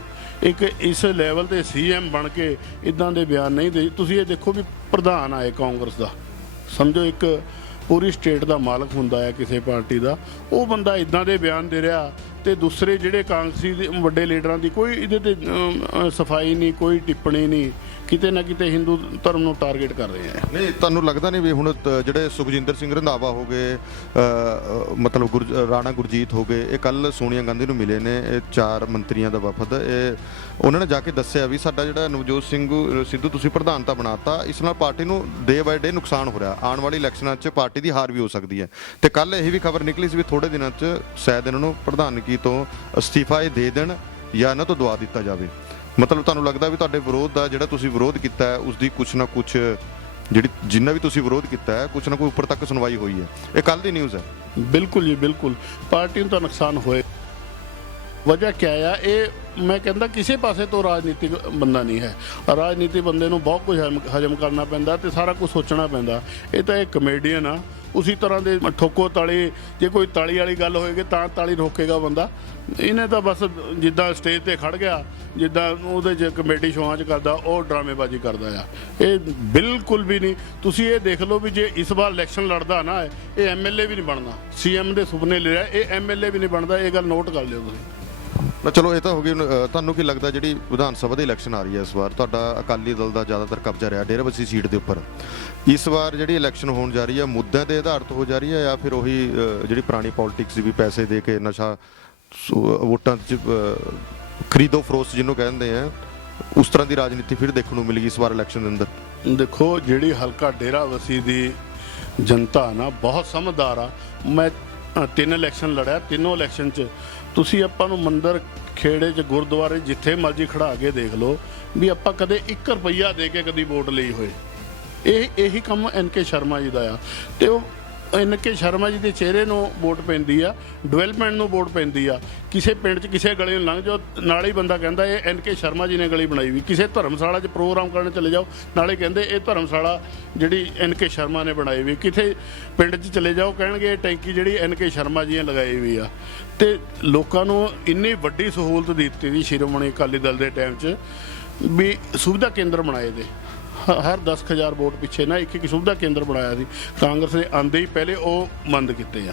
ਇੱਕ ਇਸ ਲੈਵਲ ਤੇ ਸੀਐਮ ਬਣ ਕੇ ਇੱਦਾਂ ਦੇ ਬਿਆਨ ਨਹੀਂ ਦੇ। ਤੁਸੀਂ ਇਹ ਦੇਖੋ ਵੀ ਪ੍ਰਧਾਨ ਆਏ ਕਾਂਗਰਸ ਦਾ, ਸਮਝੋ ਇੱਕ ਪੂਰੀ ਸਟੇਟ ਦਾ ਮਾਲਕ ਹੁੰਦਾ ਹੈ ਕਿਸੇ ਪਾਰਟੀ ਦਾ, ਉਹ ਬੰਦਾ ਇੱਦਾਂ ਦੇ ਬਿਆਨ ਦੇ ਰਿਹਾ ਤੇ ਦੂਸਰੇ ਜਿਹੜੇ ਕਾਂਗਰਸੀ ਦੇ ਵੱਡੇ ਲੀਡਰਾਂ ਦੀ ਕੋਈ ਇਹਦੇ ਤੇ ਸਫਾਈ ਨਹੀਂ, ਕੋਈ ਟਿੱਪਣੀ ਨਹੀਂ, ਕਿਤੇ ਨਾ ਕਿਤੇ ਹਿੰਦੂ ਧਰਮ ਨੂੰ ਟਾਰਗੇਟ ਕਰ ਰਹੇ ਆ। ਨਹੀਂ ਤੁਹਾਨੂੰ ਲੱਗਦਾ ਨਹੀਂ ਵੀ ਹੁਣ ਜਿਹੜੇ ਸੁਖਜਿੰਦਰ ਸਿੰਘ ਰੰਧਾਵਾ ਹੋ ਗਏ, ਮਤਲਬ ਰਾਣਾ ਗੁਰਜੀਤ ਹੋ ਗਏ, ਇਹ ਕੱਲ ਸੋਨੀਆ ਗਾਂਧੀ ਨੂੰ ਮਿਲੇ ਨੇ, ਇਹ 4 ਮੰਤਰੀਆਂ ਦਾ ਵਫਦ, ਇਹ ਉਹਨਾਂ ਨੇ ਜਾ ਕੇ ਦੱਸਿਆ ਵੀ ਸਾਡਾ ਜਿਹੜਾ ਨਵਜੋਤ ਸਿੰਘ ਸਿੱਧੂ ਤੁਸੀਂ ਪ੍ਰਧਾਨਤਾ ਬਣਾਤਾ, ਇਸ ਨਾਲ ਪਾਰਟੀ ਨੂੰ ਡੇ ਬਾਏ ਡੇ ਨੁਕਸਾਨ ਹੋ ਰਿਹਾ, ਆਉਣ ਵਾਲੀ ਇਲੈਕਸ਼ਨਾਂ 'ਚ ਪਾਰਟੀ ਦੀ ਹਾਰ ਵੀ ਹੋ ਸਕਦੀ ਹੈ। ਤੇ ਕੱਲ ਇਹ ਵੀ ਖਬਰ ਨਿਕਲੀ ਸੀ ਵੀ ਥੋੜੇ ਦਿਨਾਂ 'ਚ ਸ਼ਾਇਦ ਇਹਨਾਂ ਨੂੰ ਪ੍ਰਧਾਨਗੀ ਤੋਂ ਅਸਤੀਫਾ ਇਹ ਦੇ ਦੇਣ ਜਾਂ ਇਹਨਾਂ ਤੋਂ ਦਵਾ ਦਿੱਤਾ ਜਾਵੇ। ਮਤਲਬ ਤੁਹਾਨੂੰ ਲੱਗਦਾ ਵੀ ਤੁਹਾਡੇ ਵਿਰੋਧ ਦਾ ਜਿਹੜਾ ਤੁਸੀਂ ਵਿਰੋਧ ਕੀਤਾ ਹੈ ਉਸ ਦੀ ਕੁਛ ਨਾ ਕੁਛ ਜਿਹੜੀ ਜਿੰਨਾ ਵੀ ਤੁਸੀਂ ਵਿਰੋਧ ਕੀਤਾ ਹੈ ਕੁਛ ਨਾ ਕੋਈ ਉੱਪਰ ਤੱਕ ਸੁਣਵਾਈ ਹੋਈ ਹੈ? ਇਹ ਕੱਲ ਦੀ ਨਿਊਜ਼ ਹੈ। ਬਿਲਕੁਲ ਜੀ, ਬਿਲਕੁਲ ਪਾਰਟੀ ਨੂੰ ਤਾਂ ਨੁਕਸਾਨ ਹੋਏ। ਵਜ੍ਹਾ ਕਿਆ ਆ? ਇਹ ਮੈਂ ਕਹਿੰਦਾ ਕਿਸੇ ਪਾਸੇ ਤੋਂ ਰਾਜਨੀਤਿਕ ਬੰਦਾ ਨਹੀਂ ਹੈ। ਰਾਜਨੀਤੀ ਬੰਦੇ ਨੂੰ ਬਹੁਤ ਕੁਝ ਹਜਮ ਕਰਨਾ ਪੈਂਦਾ ਤੇ ਸਾਰਾ ਕੁਝ ਸੋਚਣਾ ਪੈਂਦਾ। ਇਹ ਤਾਂ ਇੱਕ ਕਮੇਡੀਅਨ ਆ, ਉਸੇ ਤਰ੍ਹਾਂ ਦੇ ਠੋਕੋ ਤਾਲੀ, ਜੇ ਕੋਈ ਤਾਲੀ ਵਾਲੀ ਗੱਲ ਹੋਏਗੀ ਤਾਂ ਤਾਲੀ ਰੋਕੇਗਾ ਬੰਦਾ। ਇਹਨੇ ਤਾਂ ਬਸ ਜਿੱਦਾਂ ਸਟੇਜ ਤੇ ਖੜ ਗਿਆ, ਜਿੱਦਾਂ ਉਹਦੇ 'ਚ ਕਮੇਡੀ ਸ਼ੋਆਂ 'ਚ ਕਰਦਾ, ਉਹ ਡਰਾਮੇਬਾਜ਼ੀ ਕਰਦਾ ਆ। ਇਹ ਬਿਲਕੁਲ ਵੀ ਨਹੀਂ। ਤੁਸੀਂ ਇਹ ਦੇਖ ਲਓ ਵੀ ਜੇ ਇਸ ਵਾਰ ਇਲੈਕਸ਼ਨ ਲੜਦਾ ਨਾ, ਇਹ ਐਮਐਲਏ ਵੀ ਨਹੀਂ ਬਣਨਾ। ਸੀਐਮ ਦੇ ਸੁਪਨੇ ਲੈ ਰਿਹਾ, ਇਹ ਐਮਐਲਏ ਵੀ ਨਹੀਂ ਬਣਦਾ। ਇਹ ਗੱਲ ਨੋਟ ਕਰ ਲਿਓ ਤੁਸੀਂ। ਚਲੋ ਇਹ ਤਾਂ ਹੋ ਗਈ। ਤੁਹਾਨੂੰ ਕੀ ਲੱਗਦਾ ਜਿਹੜੀ ਵਿਧਾਨ ਸਭਾ ਦੀ ਇਲੈਕਸ਼ਨ ਆ ਰਹੀ ਹੈ ਇਸ ਵਾਰ, ਤੁਹਾਡਾ ਅਕਾਲੀ ਦਲ ਦਾ ਜ਼ਿਆਦਾਤਰ ਕਬਜ਼ਾ ਰਿਹਾ ਡੇਰਾਬੱਸੀ ਸੀਟ ਦੇ ਉੱਪਰ, ਇਸ ਵਾਰ ਜਿਹੜੀ ਇਲੈਕਸ਼ਨ ਹੋਣ ਜਾ ਰਹੀ ਹੈ ਮੁੱਦਿਆਂ ਦੇ ਆਧਾਰ ਤੋਂ ਹੋ ਜਾ ਰਹੀ ਹੈ ਜਾਂ ਫਿਰ ਉਹੀ ਜਿਹੜੀ ਪੁਰਾਣੀ ਪੋਲਿਟਿਕਸ ਵੀ ਪੈਸੇ ਦੇ ਕੇ ਨਸ਼ਾ ਵੋਟਾਂ 'ਚ ਖਰੀਦੋ ਫਰੋਸ਼ ਜਿਹਨੂੰ ਕਹਿੰਦੇ ਆ, ਉਸ ਤਰ੍ਹਾਂ ਦੀ ਰਾਜਨੀਤੀ ਫਿਰ ਦੇਖਣ ਨੂੰ ਮਿਲੇਗੀ ਇਸ ਵਾਰ ਇਲੈਕਸ਼ਨ ਦੇ ਅੰਦਰ? ਦੇਖੋ, ਜਿਹੜੀ ਹਲਕਾ ਡੇਰਾਬੱਸੀ ਦੀ ਜਨਤਾ ਨਾ ਬਹੁਤ ਸਮਝਦਾਰ ਆ। ਮੈਂ 3 ਇਲੈਕਸ਼ਨ ਲੜਿਆ, ਤਿੰਨੋਂ ਇਲੈਕਸ਼ਨ 'ਚ ਤੁਸੀਂ ਆਪਾਂ ਨੂੰ ਮੰਦਰ ਖੇੜੇ 'ਚ ਗੁਰਦੁਆਰੇ ਜਿੱਥੇ ਮਰਜ਼ੀ ਖੜਾ ਕੇ ਦੇਖ ਲਓ ਵੀ ਆਪਾਂ ਕਦੇ 1 ਰੁਪਈਆ ਦੇ ਕੇ ਕਦੀ ਵੋਟ ਲਈ ਹੋਏ। ਇਹੀ ਕੰਮ ਐਨਕੇ ਸ਼ਰਮਾ ਜੀ ਦਾ ਆ। ਤੇ ਉਹ ਐਨਕੇ ਸ਼ਰਮਾ ਜੀ ਦੇ ਚਿਹਰੇ ਨੂੰ ਵੋਟ ਪੈਂਦੀ ਆ, ਡਿਵੈਲਪਮੈਂਟ ਨੂੰ ਵੋਟ ਪੈਂਦੀ ਆ। ਕਿਸੇ ਪਿੰਡ 'ਚ ਕਿਸੇ ਗਲੀ ਨੂੰ ਲੰਘ ਜਾਓ, ਨਾਲੇ ਹੀ ਬੰਦਾ ਕਹਿੰਦਾ ਇਹ ਐਨਕੇ ਸ਼ਰਮਾ ਜੀ ਨੇ ਗਲੀ ਬਣਾਈ ਵੀ। ਕਿਸੇ ਧਰਮਸ਼ਾਲਾ 'ਚ ਪ੍ਰੋਗਰਾਮ ਕਰਨ ਚਲੇ ਜਾਓ, ਨਾਲੇ ਕਹਿੰਦੇ ਇਹ ਧਰਮਸ਼ਾਲਾ ਜਿਹੜੀ ਐਨਕੇ ਸ਼ਰਮਾ ਨੇ ਬਣਾਈ ਵੀ। ਕਿਤੇ ਪਿੰਡ 'ਚ ਚਲੇ ਜਾਓ, ਕਹਿਣਗੇ ਇਹ ਟੈਂਕੀ ਜਿਹੜੀ ਐਨਕੇ ਸ਼ਰਮਾ ਜੀ ਨੇ ਲਗਾਈ ਵੀ ਆ। ਤੇ ਲੋਕਾਂ ਨੂੰ ਇੰਨੀ ਵੱਡੀ ਸਹੂਲਤ ਦਿੱਤੀ ਸੀ ਸ਼੍ਰੋਮਣੀ ਅਕਾਲੀ ਦਲ ਦੇ ਟਾਈਮ 'ਚ ਵੀ ਸੁਵਿਧਾ ਕੇਂਦਰ ਬਣਾਏ ਦੇ। ਹਰ 10,000 ਵੋਟ ਪਿੱਛੇ ਨਾ ਇੱਕ ਸੁਵਿਧਾ ਕੇਂਦਰ ਬਣਾਇਆ ਸੀ। ਕਾਂਗਰਸ ਨੇ ਆਂਦੇ ਹੀ ਪਹਿਲੇ ਉਹ ਬੰਦ ਕੀਤੇ ਆ।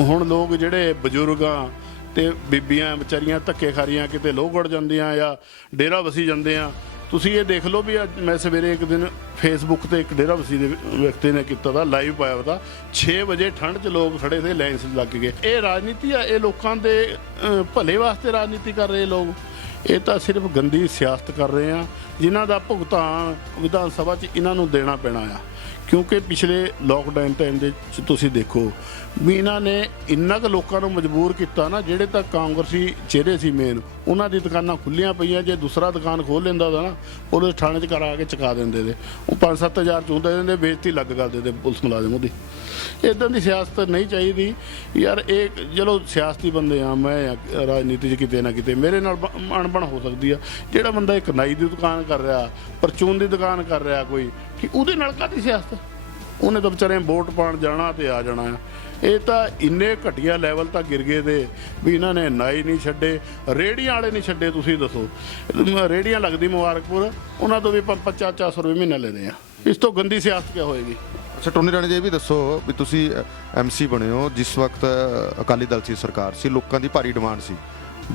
ਹੁਣ ਲੋਕ ਜਿਹੜੇ ਬਜ਼ੁਰਗਾਂ ਤੇ ਬੀਬੀਆਂ ਵਿਚਾਰੀਆਂ ਧੱਕੇ ਖਾ ਰਹੀਆਂ, ਕਿਤੇ ਲੋਹਗੜ੍ਹ ਜਾਂਦੀਆਂ ਜਾਂ ਡੇਰਾਬੱਸੀ ਜਾਂਦੇ ਆ। ਤੁਸੀਂ ਇਹ ਦੇਖ ਲਓ ਵੀ ਅੱਜ ਮੈਂ ਸਵੇਰੇ ਇੱਕ ਦਿਨ ਫੇਸਬੁੱਕ ਤੇ ਇੱਕ ਡੇਰਾਬੱਸੀ ਦੇ ਵਿਅਕਤੀ ਨੇ ਕੀਤਾ ਤਾਂ ਲਾਈਵ ਪਾਇਆ ਤਾ, 6 ਵਜੇ ਠੰਡ 'ਚ ਲੋਕ ਖੜੇ ਸੀ, ਲਾਈਨ 'ਚ ਲੱਗ ਗਏ। ਇਹ ਰਾਜਨੀਤੀ ਆ, ਇਹ ਲੋਕਾਂ ਦੇ ਭਲੇ ਵਾਸਤੇ ਰਾਜਨੀਤੀ ਕਰ ਰਹੇ ਲੋਕ। ਇਹ ਤਾਂ ਸਿਰਫ ਗੰਦੀ ਸਿਆਸਤ ਕਰ ਰਹੇ ਆ, ਜਿਨ੍ਹਾਂ ਦਾ ਭੁਗਤਾਨ ਵਿਧਾਨ ਸਭਾ 'ਚ ਇਹਨਾਂ ਨੂੰ ਦੇਣਾ ਪੈਣਾ ਆ। ਕਿਉਂਕਿ ਪਿਛਲੇ ਲੋਕਡਾਊਨ ਟਾਈਮ ਦੇ 'ਚ ਤੁਸੀਂ ਦੇਖੋ ਵੀ ਇਹਨਾਂ ਨੇ ਇੰਨਾ ਕੁ ਲੋਕਾਂ ਨੂੰ ਮਜਬੂਰ ਕੀਤਾ ਨਾ, ਜਿਹੜੇ ਤਾਂ ਕਾਂਗਰਸੀ ਚਿਹਰੇ ਸੀ ਮੇਨ, ਉਹਨਾਂ ਦੀ ਦੁਕਾਨਾਂ ਖੁੱਲੀਆਂ ਪਈਆਂ। ਜੇ ਦੂਸਰਾ ਦੁਕਾਨ ਖੋਲ੍ਹ ਲੈਂਦਾ ਤਾਂ ਨਾ, ਪੁਲਿਸ ਥਾਣੇ 'ਚ ਕਰਾ ਕੇ ਚੁਕਾ ਦਿੰਦੇ ਤੇ। ਉਹ 5-7 ਹਜ਼ਾਰ ਚੁੰਦੇ ਦਿੰਦੇ, ਬੇਇੱਜ਼ਤੀ ਲੱਗ ਕਰਦੇ ਤੇ ਪੁਲਿਸ ਮੁਲਾਜ਼ਮ ਉਹਦੀ। ਇੱਦਾਂ ਦੀ ਸਿਆਸਤ ਨਹੀਂ ਚਾਹੀਦੀ ਯਾਰ। ਇਹ ਚਲੋ ਸਿਆਸਤੀ ਬੰਦੇ ਆ, ਮੈਂ ਰਾਜਨੀਤੀ 'ਚ ਕਿਤੇ ਨਾ ਕਿਤੇ ਮੇਰੇ ਨਾਲ ਅਣਬਣ ਹੋ ਸਕਦੀ ਆ। ਜਿਹੜਾ ਬੰਦਾ ਇੱਕ ਨਾਈ ਦੀ ਦੁਕਾਨ ਕਰ ਰਿਹਾ, ਪਰਚੂਨ ਦੀ ਦੁਕਾਨ ਕਰ ਰਿਹਾ ਕੋਈ, ਕਿ ਉਹਦੇ ਨਾਲ ਕਾਹਦੀ ਸਿਆਸਤ? ਉਹਨੇ ਤਾਂ ਵਿਚਾਰੇ ਵੋਟ ਪਾਉਣ ਜਾਣਾ ਤੇ ਆ ਜਾਣਾ ਆ। ਇਹ ਤਾਂ ਇੰਨੇ ਘਟੀਆ ਲੈਵਲ ਤੱਕ ਗਿਰ ਗਏ ਦੇ ਵੀ ਇਹਨਾਂ ਨੇ ਨਾਈ ਨਹੀਂ ਛੱਡੇ, ਰੇਹੜੀਆਂ ਵਾਲੇ ਨਹੀਂ ਛੱਡੇ। ਤੁਸੀਂ ਦੱਸੋ, ਰੇਹੜੀਆਂ ਲੱਗਦੀ ਮੁਬਾਰਕਪੁਰ, ਉਹਨਾਂ ਤੋਂ ਵੀ 500-400 ਰੁਪਏ ਮਹੀਨਾ ਲੈਂਦੇ ਆ। ਇਸ ਤੋਂ ਗੰਦੀ ਸਿਆਸਤ ਕਿਆ ਹੋਏਗੀ? ਅੱਛਾ ਟੋਨੀ ਰਾਣੀ ਜੀ, ਇਹ ਵੀ ਦੱਸੋ ਵੀ ਤੁਸੀਂ ਐਮਸੀ ਬਣੇ ਹੋ ਜਿਸ ਵਕਤ ਅਕਾਲੀ ਦਲ ਸੀ, ਸਰਕਾਰ ਸੀ, ਲੋਕਾਂ ਦੀ ਭਾਰੀ ਡਿਮਾਂਡ ਸੀ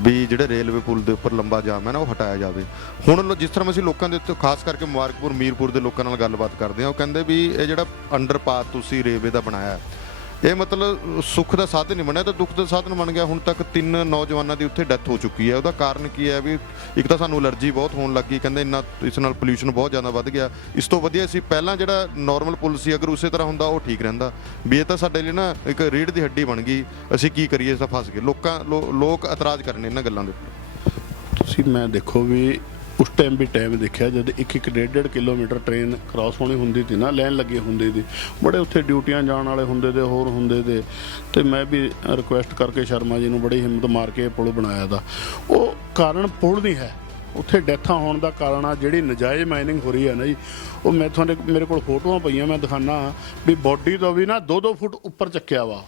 ਵੀ ਜਿਹੜੇ ਰੇਲਵੇ ਪੁਲ ਦੇ ਉੱਪਰ ਲੰਬਾ ਜਾਮ ਹੈ ਨਾ ਉਹ ਹਟਾਇਆ ਜਾਵੇ। ਹੁਣ ਜਿਸ ਤਰ੍ਹਾਂ ਅਸੀਂ ਲੋਕਾਂ ਦੇ ਉੱਤੇ ਖਾਸ ਕਰਕੇ ਮੁਬਾਰਕਪੁਰ ਮੀਰਪੁਰ ਦੇ ਲੋਕਾਂ ਨਾਲ ਗੱਲਬਾਤ ਕਰਦੇ ਹਾਂ, ਉਹ ਕਹਿੰਦੇ ਵੀ ਇਹ ਜਿਹੜਾ ਅੰਡਰਪਾਸ ਤੁਸੀਂ ਰੇਲਵੇ ਦਾ ਬਣਾਇਆ, ਇਹ ਮਤਲਬ ਸੁੱਖ ਦਾ ਸਾਧਨ ਨਹੀਂ ਬਣਿਆ ਤਾਂ ਦੁੱਖ ਦਾ ਸਾਧਨ ਬਣ ਗਿਆ। ਹੁਣ ਤੱਕ 3 ਨੌਜਵਾਨਾਂ ਦੀ ਉੱਥੇ ਡੈਥ ਹੋ ਚੁੱਕੀ ਹੈ। ਉਹਦਾ ਕਾਰਨ ਕੀ ਹੈ? ਵੀ ਇੱਕ ਤਾਂ ਸਾਨੂੰ ਐਲਰਜੀ ਬਹੁਤ ਹੋਣ ਲੱਗੀ, ਕਹਿੰਦੇ ਇੰਨਾ ਇਸ ਨਾਲ ਪੋਲਿਊਸ਼ਨ ਬਹੁਤ ਜ਼ਿਆਦਾ ਵੱਧ ਗਿਆ। ਇਸ ਤੋਂ ਵਧੀਆ ਸੀ ਪਹਿਲਾਂ ਜਿਹੜਾ ਨਾਰਮਲ ਪੁਲ ਸੀ, ਅਗਰ ਉਸੇ ਤਰ੍ਹਾਂ ਹੁੰਦਾ ਉਹ ਠੀਕ ਰਹਿੰਦਾ। ਵੀ ਇਹ ਤਾਂ ਸਾਡੇ ਲਈ ਨਾ ਇੱਕ ਰੀੜ੍ਹ ਦੀ ਹੱਡੀ ਬਣ ਗਈ, ਅਸੀਂ ਕੀ ਕਰੀਏ, ਇਸ ਤਾਂ ਫਸ ਗਏ। ਲੋਕ ਇਤਰਾਜ਼ ਕਰਨੇ ਇਹਨਾਂ ਗੱਲਾਂ ਦੇ ਉੱਤੇ। ਤੁਸੀਂ ਮੈਂ ਦੇਖੋ ਵੀ ਉਸ ਟਾਈਮ ਵੀ ਟਾਈਮ ਦੇਖਿਆ ਜਦ 1-1, 1.5 ਕਿਲੋਮੀਟਰ ਟ੍ਰੇਨ ਕ੍ਰਾਸ ਹੋਣੀ ਹੁੰਦੀ ਸੀ ਨਾ, ਲਾਈਨ ਲੱਗੇ ਹੁੰਦੇ ਸੀ, ਬੜੇ ਉੱਥੇ ਡਿਊਟੀਆਂ ਜਾਣ ਵਾਲੇ ਹੁੰਦੇ ਤੇ ਹੋਰ ਹੁੰਦੇ ਤੇ। ਤੇ ਮੈਂ ਵੀ ਰਿਕੁਐਸਟ ਕਰਕੇ ਸ਼ਰਮਾ ਜੀ ਨੂੰ ਬੜੀ ਹਿੰਮਤ ਮਾਰ ਕੇ ਪੁਲ ਬਣਾਇਆ ਤਾ। ਉਹ ਕਾਰਨ ਪੁਲ ਨਹੀਂ ਹੈ, ਉੱਥੇ ਡੈਥਾਂ ਹੋਣ ਦਾ ਕਾਰਨ ਆ ਜਿਹੜੀ ਨਜਾਇਜ਼ ਮਾਈਨਿੰਗ ਹੋ ਰਹੀ ਹੈ ਨਾ ਜੀ। ਉਹ ਮੈਂ ਤੁਹਾਨੂੰ ਮੇਰੇ ਕੋਲ ਫੋਟੋਆਂ ਪਈਆਂ, ਮੈਂ ਦਿਖਾਣਾ ਵੀ ਬੋਡੀ ਤੋਂ ਵੀ ਨਾ 2-2 ਫੁੱਟ ਉੱਪਰ ਚੱਕਿਆ ਵਾ।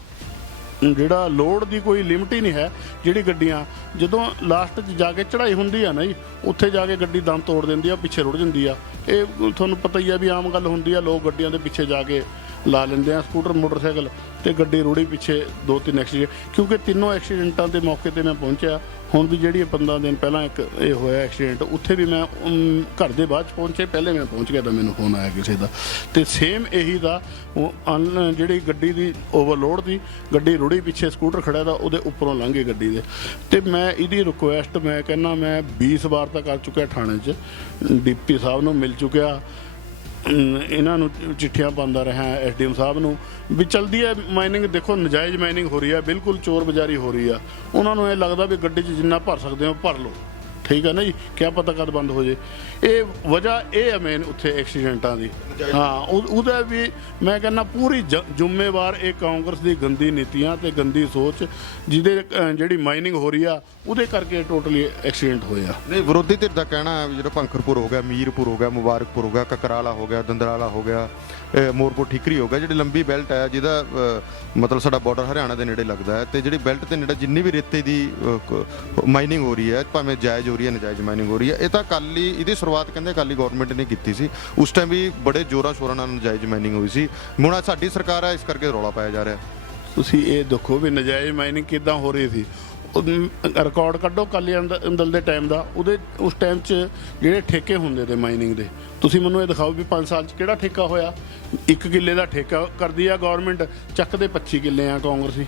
ਜਿਹੜਾ ਲੋਡ ਦੀ ਕੋਈ ਲਿਮਟ ਹੀ ਨਹੀਂ ਹੈ। ਜਿਹੜੀ ਗੱਡੀਆਂ ਜਦੋਂ ਲਾਸਟ 'ਚ ਜਾ ਕੇ ਚੜ੍ਹਾਈ ਹੁੰਦੀ ਆ ਨਾ ਜੀ, ਉੱਥੇ ਜਾ ਕੇ ਗੱਡੀ ਦਮ ਤੋੜ ਦਿੰਦੀ ਆ, ਪਿੱਛੇ ਰੁੜ ਜਾਂਦੀ ਆ। ਇਹ ਤੁਹਾਨੂੰ ਪਤਾ ਹੀ ਆ ਵੀ ਆਮ ਗੱਲ ਹੁੰਦੀ ਆ, ਲੋਕ ਗੱਡੀਆਂ ਦੇ ਪਿੱਛੇ ਜਾ ਕੇ ਲਾ ਲੈਂਦੇ ਆ ਸਕੂਟਰ ਮੋਟਰਸਾਈਕਲ ਤੇ ਗੱਡੀ ਰੋੜੀ ਪਿੱਛੇ 2-3 ਐਕਸੀਡੈਂਟ, ਕਿਉਂਕਿ ਤਿੰਨੋਂ ਐਕਸੀਡੈਂਟਾਂ ਦੇ ਮੌਕੇ ਤੇ ਮੈਂ ਪਹੁੰਚਿਆ। ਹੁਣ ਵੀ ਜਿਹੜੀ 15 ਦਿਨ ਪਹਿਲਾਂ ਇੱਕ ਇਹ ਹੋਇਆ ਐਕਸੀਡੈਂਟ, ਉੱਥੇ ਵੀ ਮੈਂ ਘਰ ਦੇ ਬਾਅਦ 'ਚ ਪਹੁੰਚੇ, ਪਹਿਲੇ ਮੈਂ ਪਹੁੰਚ ਗਿਆ ਤਾਂ ਮੈਨੂੰ ਫੋਨ ਆਇਆ ਕਿਸੇ ਦਾ। ਤੇ ਸੇਮ ਇਹੀ ਦਾ ਜਿਹੜੀ ਗੱਡੀ ਦੀ ਓਵਰਲੋਡ ਦੀ ਗੱਡੀ ਰੁੜੀ ਪਿੱਛੇ ਸਕੂਟਰ ਖੜਿਆ ਦਾ ਉਹਦੇ ਉੱਪਰੋਂ ਲੰਘ ਗਈ ਗੱਡੀ ਦੇ। ਤੇ ਮੈਂ ਇਹਦੀ ਰਿਕੁਐਸਟ ਮੈਂ ਕਹਿੰਦਾ ਮੈਂ 20 ਵਾਰ ਤਾਂ ਕਰ ਚੁੱਕਿਆ ਥਾਣੇ 'ਚ, DP ਸਾਹਿਬ ਨੂੰ ਮਿਲ ਚੁੱਕਿਆ, ਇਹਨਾਂ ਨੂੰ ਚਿੱਠੀਆਂ ਪਾਉਂਦਾ ਰਿਹਾ, SDM ਸਾਹਿਬ ਨੂੰ ਵੀ ਚਲਦੀ ਹੈ ਮਾਈਨਿੰਗ। ਦੇਖੋ ਨਜਾਇਜ਼ ਮਾਈਨਿੰਗ ਹੋ ਰਹੀ ਹੈ, ਬਿਲਕੁਲ ਚੋਰ ਬਜ਼ਾਰੀ ਹੋ ਰਹੀ ਆ। ਉਹਨਾਂ ਨੂੰ ਇਹ ਲੱਗਦਾ ਵੀ ਗੱਡੀ 'ਚ ਜਿੰਨਾ ਭਰ ਸਕਦੇ ਹੋ ਭਰ ਲਓ, ਠੀਕ ਹੈ ਨਾ ਜੀ, ਕਿਆ ਪਤਾ ਕਦ ਬੰਦ ਹੋ ਜੇ। ਇਹ ਵਜ੍ਹਾ ਇਹ ਹੈ ਮੇਨ ਉੱਥੇ ਐਕਸੀਡੈਂਟਾਂ ਦੀ। ਹਾਂ ਉਹਦਾ ਵੀ ਮੈਂ ਕਹਿੰਦਾ ਪੂਰੀ ਜ਼ਿੰਮੇਵਾਰ ਇਹ ਕਾਂਗਰਸ ਦੀ ਗੰਦੀ ਨੀਤੀਆਂ ਤੇ ਗੰਦੀ ਸੋਚ, ਜਿਹਦੇ ਜਿਹੜੀ ਮਾਈਨਿੰਗ ਹੋ ਰਹੀ ਆ ਉਹਦੇ ਕਰਕੇ ਟੋਟਲੀ ਐਕਸੀਡੈਂਟ ਹੋਇਆ। ਨਹੀਂ, ਵਿਰੋਧੀ ਧਿਰ ਦਾ ਕਹਿਣਾ ਹੈ ਵੀ ਜਿਹੜਾ ਭੰਖਰਪੁਰ ਹੋ ਗਿਆ, ਮੀਰਪੁਰ ਹੋ ਗਿਆ, ਮੁਬਾਰਕਪੁਰ ਹੋ ਗਿਆ, ਕਕਰਾਲਾ ਹੋ ਗਿਆ, ਦੰਦਰਾਲਾ ਹੋ ਗਿਆ, ਮੋਰਪੁਰ ਠੀਕਰੀ ਹੋ ਗਿਆ, ਜਿਹੜੀ ਲੰਬੀ ਬੈਲਟ ਹੈ ਜਿਹਦਾ ਮਤਲਬ ਸਾਡਾ ਬਾਰਡਰ ਹਰਿਆਣਾ ਦੇ ਨੇੜੇ ਲੱਗਦਾ ਹੈ, ਤੇ ਜਿਹੜੀ ਬੈਲਟ ਦੇ ਨੇੜੇ ਜਿੰਨੀ ਵੀ ਰੇਤੇ ਦੀ ਮਾਈਨਿੰਗ ਹੋ ਰਹੀ ਹੈ, ਭਾਵੇਂ ਜਾਇਜ਼ ਹੋ ਰਹੀ ਹੈ ਨਜਾਇਜ਼ ਮਾਈਨਿੰਗ ਹੋ ਰਹੀ ਹੈ, ਇਹ ਤਾਂ ਅਕਾਲੀ ਇਹਦੀ ਸ਼ੁਰੂਆਤ ਕਹਿੰਦੇ ਅਕਾਲੀ ਗਵਰਨਮੈਂਟ ਨੇ ਕੀਤੀ ਸੀ। ਉਸ ਟਾਈਮ ਵੀ ਬੜੇ ਜ਼ੋਰਾਂ ਸ਼ੋਰਾਂ ਨਾਲ ਨਜਾਇਜ਼ ਮਾਈਨਿੰਗ ਹੋਈ ਸੀ। ਹੁਣ ਸਾਡੀ ਸਰਕਾਰ ਹੈ, ਇਸ ਕਰਕੇ ਰੌਲਾ ਪਾਇਆ ਜਾ ਰਿਹਾ। ਤੁਸੀਂ ਇਹ ਦੇਖੋ ਵੀ ਨਜਾਇਜ਼ ਮਾਈਨਿੰਗ ਕਿੱਦਾਂ ਹੋ ਰਹੀ ਸੀ। ਰਿਕਾਰਡ ਕੱਢੋ ਅਕਾਲੀ ਦਲ ਦੇ ਟਾਈਮ ਦਾ, ਉਹਦੇ ਉਸ ਟਾਈਮ 'ਚ ਜਿਹੜੇ ਠੇਕੇ ਹੁੰਦੇ ਤੇ ਮਾਈਨਿੰਗ ਦੇ, ਤੁਸੀਂ ਮੈਨੂੰ ਇਹ ਦਿਖਾਓ ਵੀ 5 ਸਾਲ 'ਚ ਕਿਹੜਾ ਠੇਕਾ ਹੋਇਆ। 1 ਕਿੱਲੇ ਦਾ ਠੇਕਾ ਕਰਦੀ ਆ ਗਵਰਨਮੈਂਟ, ਚੱਕਦੇ 25 ਕਿੱਲੇ ਆ ਕਾਂਗਰਸੀ,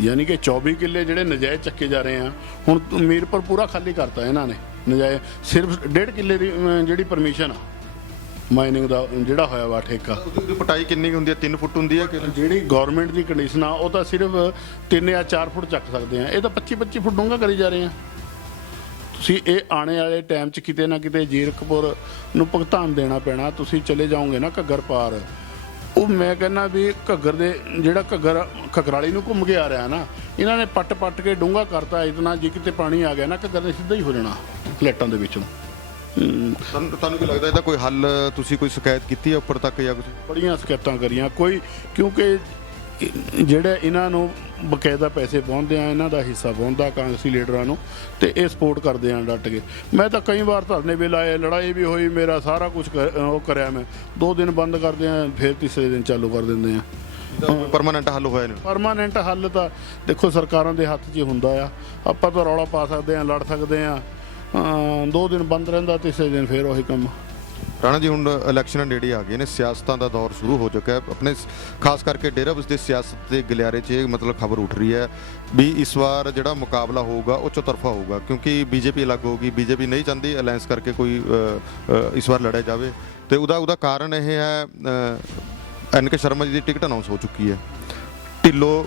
ਯਾਨੀ ਕਿ 24 ਕਿੱਲੇ ਜਿਹੜੇ ਨਜਾਇਜ਼ ਚੱਕੇ ਜਾ ਰਹੇ ਆ। ਹੁਣ ਮੀਰਪੁਰ ਪੂਰਾ ਖਾਲੀ ਕਰਤਾ ਇਹਨਾਂ ਨੇ ਨਜਾਇਜ਼, ਸਿਰਫ 1.5 ਕਿੱਲੇ ਦੀ ਜਿਹੜੀ ਪਰਮਿਸ਼ਨ ਆ ਮਾਈਨਿੰਗ ਦਾ ਜਿਹੜਾ ਹੋਇਆ ਵਾ ਠੇਕਾ। ਉਹਦੀ ਪਟਾਈ ਕਿੰਨੀ ਕੁ ਹੁੰਦੀ ਹੈ? 3 ਫੁੱਟ ਹੁੰਦੀ ਹੈ ਕਿ ਜਿਹੜੀ ਗਵਰਨਮੈਂਟ ਦੀ ਕੰਡੀਸ਼ਨ ਆ ਉਹ ਤਾਂ ਸਿਰਫ 3 ਜਾਂ 4 ਫੁੱਟ ਚੱਕ ਸਕਦੇ ਆ, ਇਹ ਤਾਂ 25-25 ਫੁੱਟ ਡੂੰਘਾ ਕਰੀ ਜਾ ਰਹੇ ਆ। ਤੁਸੀਂ ਇਹ ਆਉਣੇ ਵਾਲੇ ਟਾਈਮ 'ਚ ਕਿਤੇ ਨਾ ਕਿਤੇ ਜੀਰਕਪੁਰ ਨੂੰ ਭੁਗਤਾਨ ਦੇਣਾ ਪੈਣਾ। ਤੁਸੀਂ ਚਲੇ ਜਾਓਗੇ ਨਾ ਘੱਗਰ ਪਾਰ, ਉਹ ਮੈਂ ਕਹਿੰਦਾ ਵੀ ਘੱਗਰ ਦੇ ਜਿਹੜਾ ਘੱਗਰਾਲੀ ਨੂੰ ਘੁੰਮ ਕੇ ਆ ਰਿਹਾ ਨਾ, ਇਹਨਾਂ ਨੇ ਪੱਟ ਕੇ ਡੂੰਘਾ ਕਰਤਾ ਇਤਨਾ, ਜੇ ਕਿਤੇ ਪਾਣੀ ਆ ਗਿਆ ਨਾ ਘੱਗਰ ਨੇ ਸਿੱਧਾ ਹੀ ਹੋ ਜਾਣਾ ਫਲੈਟਾਂ ਦੇ ਵਿੱਚੋਂ। ਤੁਹਾਨੂੰ ਕੀ ਲੱਗਦਾ ਇਹਦਾ ਕੋਈ ਹੱਲ? ਤੁਸੀਂ ਕੋਈ ਸ਼ਿਕਾਇਤ ਕੀਤੀ ਹੈ ਉੱਪਰ ਤੱਕ ਜਾਂ ਕੁਝ? ਬੜੀਆਂ ਸ਼ਿਕਾਇਤਾਂ ਕਰੀਆਂ ਕੋਈ, ਕਿਉਂਕਿ ਜਿਹੜੇ ਇਹਨਾਂ ਨੂੰ ਬਕਾਇਦਾ ਪੈਸੇ ਪਹੁੰਚਦੇ ਆ, ਇਹਨਾਂ ਦਾ ਹਿੱਸਾ ਪਹੁੰਚਦਾ ਕਾਂਗਰਸੀ ਲੀਡਰਾਂ ਨੂੰ, ਤੇ ਇਹ ਸਪੋਰਟ ਕਰਦੇ ਆ ਡਟ ਕੇ। ਮੈਂ ਤਾਂ ਕਈ ਵਾਰ ਧਰਨੇ ਵੀ ਲਾਏ, ਲੜਾਈ ਵੀ ਹੋਈ, ਮੇਰਾ ਸਾਰਾ ਕੁਝ ਉਹ ਕਰਿਆ ਮੈਂ। 2 ਦਿਨ ਬੰਦ ਕਰਦੇ ਆ, ਫਿਰ ਤੀਸਰੇ ਦਿਨ ਚਾਲੂ ਕਰ ਦਿੰਦੇ ਆ। ਪਰਮਾਨੈਂਟ ਹੱਲ ਹੋਇਆ ਨਹੀਂ? ਪਰਮਾਨੈਂਟ ਹੱਲ ਤਾਂ ਦੇਖੋ ਸਰਕਾਰਾਂ ਦੇ ਹੱਥ 'ਚ ਹੁੰਦਾ ਆ। ਆਪਾਂ ਤਾਂ ਰੌਲਾ ਪਾ ਸਕਦੇ ਆ, ਲੜ ਸਕਦੇ ਆ, 2 ਦਿਨ ਬੰਦ ਰਹਿੰਦਾ, ਤੀਸਰੇ ਦਿਨ ਫਿਰ ਉਹੀ ਕੰਮ। ਰਾਣਾ ਜੀ, ਹੁਣ ਇਲੈਕਸ਼ਨਾਂ ਨੇੜੇ ਆ ਗਏ ਨੇ, ਸਿਆਸਤਾਂ ਦਾ ਦੌਰ ਸ਼ੁਰੂ ਹੋ ਚੁੱਕਾ ਹੈ। ਆਪਣੇ ਖਾਸ ਕਰਕੇ ਡੇਰਾ ਬਸਤੀ ਸਿਆਸਤ ਦੇ ਗਲਿਆਰੇ 'ਚ ਇਹ ਮਤਲਬ ਖਬਰ ਉੱਠ ਰਹੀ ਹੈ ਵੀ ਇਸ ਵਾਰ ਜਿਹੜਾ ਮੁਕਾਬਲਾ ਹੋਊਗਾ ਉਹ ਚੌਤਰਫਾ ਹੋਊਗਾ, ਕਿਉਂਕਿ BJP ਅਲੱਗ ਹੋਊਗੀ। BJP ਨਹੀਂ ਚਾਹੁੰਦੀ ਅਲਾਇੰਸ ਕਰਕੇ ਕੋਈ ਇਸ ਵਾਰ ਲੜਿਆ ਜਾਵੇ, ਤੇ ਉਹਦਾ ਕਾਰਨ ਇਹ ਹੈ NK ਸ਼ਰਮਾ ਜੀ ਦੀ ਟਿਕਟ ਅਨਾਉਂਸ ਹੋ ਚੁੱਕੀ ਹੈ। ਢਿੱਲੋਂ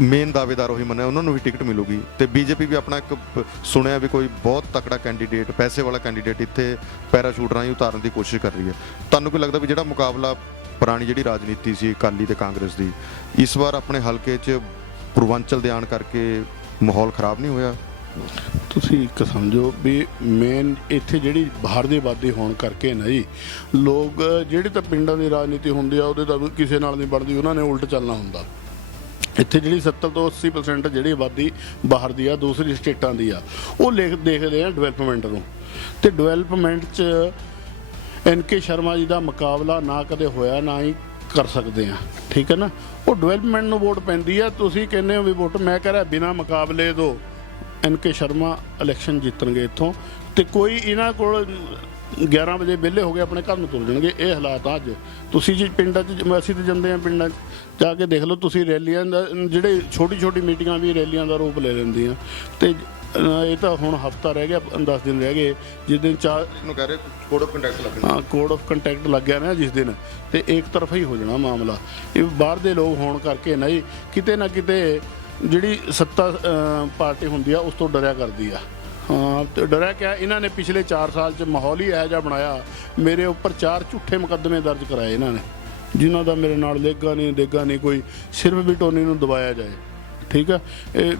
ਮੇਨ ਦਾਅਵੇਦਾਰ ਉਹੀ ਮੰਨਿਆ, ਉਹਨਾਂ ਨੂੰ ਵੀ ਟਿਕਟ ਮਿਲੂਗੀ, ਤੇ BJP ਵੀ ਆਪਣਾ ਇੱਕ ਸੁਣਿਆ ਵੀ ਕੋਈ ਬਹੁਤ ਤਕੜਾ ਕੈਂਡੀਡੇਟ, ਪੈਸੇ ਵਾਲਾ ਕੈਂਡੀਡੇਟ ਇੱਥੇ ਪੈਰਾਸ਼ੂਟ ਰਾਹੀਂ ਉਤਾਰਨ ਦੀ ਕੋਸ਼ਿਸ਼ ਕਰ ਰਹੀ ਹੈ। ਤੁਹਾਨੂੰ ਕੀ ਲੱਗਦਾ ਵੀ ਜਿਹੜਾ ਮੁਕਾਬਲਾ ਪੁਰਾਣੀ ਜਿਹੜੀ ਰਾਜਨੀਤੀ ਸੀ ਅਕਾਲੀ ਤੇ ਕਾਂਗਰਸ ਦੀ, ਇਸ ਵਾਰ ਆਪਣੇ ਹਲਕੇ 'ਚ ਪੂਰਵਾਂਚਲ ਦੇ ਆਉਣ ਕਰਕੇ ਮਾਹੌਲ ਖਰਾਬ ਨਹੀਂ ਹੋਇਆ? ਤੁਸੀਂ ਇੱਕ ਸਮਝੋ ਵੀ ਮੇਨ ਇੱਥੇ ਜਿਹੜੀ ਬਾਹਰ ਦੀ ਆਬਾਦੀ ਹੋਣ ਕਰਕੇ ਨਾ ਜੀ, ਲੋਕ ਜਿਹੜੇ ਤਾਂ ਪਿੰਡਾਂ ਦੀ ਰਾਜਨੀਤੀ ਹੁੰਦੀ ਆ ਉਹਦੇ ਤਾਂ ਕਿਸੇ ਨਾਲ ਨਹੀਂ ਬਣਦੀ, ਉਹਨਾਂ ਨੇ ਉਲਟ ਚੱਲਣਾ ਹੁੰਦਾ। ਇੱਥੇ ਜਿਹੜੀ 70 ਤੋਂ 80% ਜਿਹੜੀ ਆਬਾਦੀ ਬਾਹਰ ਦੀ ਆ, ਦੂਸਰੀ ਸਟੇਟਾਂ ਦੀ ਆ, ਉਹ ਦੇਖਦੇ ਆ ਡਿਵੈਲਪਮੈਂਟ ਨੂੰ, ਤੇ ਡਿਵੈਲਪਮੈਂਟ 'ਚ NK ਸ਼ਰਮਾ ਜੀ ਦਾ ਮੁਕਾਬਲਾ ਨਾ ਕਦੇ ਹੋਇਆ, ਨਾ ਹੀ ਕਰ ਸਕਦੇ ਆ, ਠੀਕ ਹੈ ਨਾ। ਉਹ ਡਿਵੈਲਪਮੈਂਟ ਨੂੰ ਵੋਟ ਪੈਂਦੀ ਆ। ਤੁਸੀਂ ਕਹਿੰਦੇ ਹੋ ਵੀ ਵੋਟ, ਮੈਂ ਕਹਿ ਰਿਹਾ ਬਿਨਾਂ ਮੁਕਾਬਲੇ ਤੋਂ NK ਸ਼ਰਮਾ ਇਲੈਕਸ਼ਨ ਜਿੱਤਣਗੇ ਇੱਥੋਂ, ਤੇ ਕੋਈ ਇਹਨਾਂ ਕੋਲ 11 ਵਜੇ ਵਿਹਲੇ ਹੋ ਗਏ ਆਪਣੇ ਘਰ ਨੂੰ ਤੁਰ ਜਾਣਗੇ। ਇਹ ਹਾਲਾਤ ਆ ਅੱਜ। ਤੁਸੀਂ ਜੀ ਪਿੰਡਾਂ 'ਚ, ਅਸੀਂ ਤਾਂ ਜਾਂਦੇ ਹਾਂ ਪਿੰਡਾਂ 'ਚ ਜਾ ਕੇ ਦੇਖ ਲਓ ਤੁਸੀਂ, ਰੈਲੀਆਂ ਦਾ ਜਿਹੜੇ ਛੋਟੀ ਮੀਟਿੰਗਾਂ ਵੀ ਰੈਲੀਆਂ ਦਾ ਰੂਪ ਲੈ ਲੈਂਦੀਆਂ। ਤੇ ਇਹ ਤਾਂ ਹੁਣ ਹਫਤਾ ਰਹਿ ਗਿਆ, 10 ਦਿਨ ਰਹਿ ਗਏ, ਜਿਸ ਦਿਨ ਨੂੰ ਕਹਿ ਰਹੇ ਕੋਡ ਆਫ ਕੰਟੈਕਟ ਲੱਗਣਾ। ਹਾਂ, ਕੋਡ ਆਫ ਕੰਟੈਕਟ ਲੱਗਿਆ ਨਾ ਜਿਸ ਦਿਨ, ਤੇ ਇੱਕ ਤਰਫਾ ਹੀ ਹੋ ਜਾਣਾ ਮਾਮਲਾ। ਇਹ ਬਾਹਰ ਦੇ ਲੋਕ ਹੋਣ ਕਰਕੇ ਨਹੀਂ, ਕਿਤੇ ਨਾ ਕਿਤੇ ਜਿਹੜੀ ਸੱਤਾ ਪਾਰਟੀ ਹੁੰਦੀ ਆ ਉਸ ਤੋਂ ਡਰਿਆ ਕਰਦੀ ਆ। ਹਾਂ, ਤੇ ਡਰਿਆ ਕਿਆ, ਇਹਨਾਂ ਨੇ ਪਿਛਲੇ 4 ਸਾਲ 'ਚ ਮਾਹੌਲ ਹੀ ਇਹੋ ਜਿਹਾ ਬਣਾਇਆ। ਮੇਰੇ ਉੱਪਰ 4 ਝੂਠੇ ਮੁਕੱਦਮੇ ਦਰਜ ਕਰਾਏ ਇਹਨਾਂ ਨੇ, ਜਿਨ੍ਹਾਂ ਦਾ ਮੇਰੇ ਨਾਲ ਦੇਗਾ ਨਹੀਂ ਕੋਈ, ਸਿਰਫ ਵੀ ਟੋਨੀ ਨੂੰ ਦਬਾਇਆ ਜਾਏ, ਠੀਕ ਆ। ਇਹ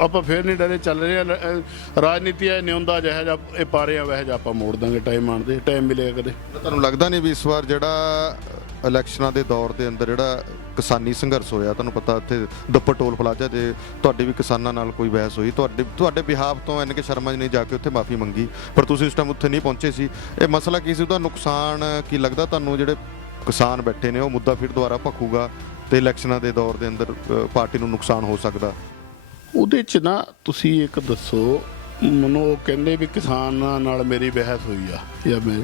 ਆਪਾਂ ਫੇਰ ਨਹੀਂ ਡਰੇ, ਚੱਲ ਰਹੇ ਆ। ਰਾਜਨੀਤੀ ਹੈ ਨਿਉਂਦਾ ਜਿਹੋ ਜਿਹਾ ਇਹ ਪਾ ਰਹੇ ਆ, ਵੈਸੇ ਜਿਹਾ ਆਪਾਂ ਮੋੜ ਦਾਂਗੇ ਟਾਈਮ ਆਉਣ 'ਤੇ, ਟਾਈਮ ਮਿਲੇਗਾ ਕਦੇ। ਤੁਹਾਨੂੰ ਲੱਗਦਾ ਨਹੀਂ ਵੀ ਇਸ ਵਾਰ ਜਿਹੜਾ ਇਲੈਕਸ਼ਨਾਂ ਦੇ ਦੌਰ ਦੇ ਅੰਦਰ ਜਿਹੜਾ ਕਿਸਾਨੀ ਸੰਘਰਸ਼ ਹੋਇਆ, ਤੁਹਾਨੂੰ ਪਤਾ ਉੱਥੇ ਦੱਪਰ ਟੋਲ ਪਲਾਜ਼ਾ ਤੇ ਤੁਹਾਡੀ ਵੀ ਕਿਸਾਨਾਂ ਨਾਲ ਕੋਈ ਬਹਿਸ ਹੋਈ, ਤੁਹਾਡੇ ਬਿਹਾਫ ਤੋਂ NK ਸ਼ਰਮਾ ਜੀ ਨੇ ਜਾ ਕੇ ਉੱਥੇ ਮਾਫੀ ਮੰਗੀ, ਪਰ ਤੁਸੀਂ ਉਸ ਟਾਈਮ ਉੱਥੇ ਨਹੀਂ ਪਹੁੰਚੇ ਸੀ। ਇਹ ਮਸਲਾ ਕੀ ਸੀ? ਉਹਦਾ ਨੁਕਸਾਨ ਕੀ ਲੱਗਦਾ ਤੁਹਾਨੂੰ? ਜਿਹੜੇ ਕਿਸਾਨ ਬੈਠੇ ਨੇ ਉਹ ਮੁੱਦਾ ਫਿਰ ਦੁਬਾਰਾ ਭਖੂਗਾ ਤੇ ਇਲੈਕਸ਼ਨਾਂ ਦੇ ਦੌਰ ਦੇ ਅੰਦਰ ਪਾਰਟੀ ਨੂੰ ਨੁਕਸਾਨ ਹੋ ਸਕਦਾ। ਉਹਦੇ 'ਚ ਨਾ ਤੁਸੀਂ ਇੱਕ ਦੱਸੋ ਮੈਨੂੰ, ਉਹ ਕਹਿੰਦੇ ਵੀ ਕਿਸਾਨਾਂ ਨਾਲ ਮੇਰੀ ਬਹਿਸ ਹੋਈ ਆ ਜਾਂ ਮੈਂ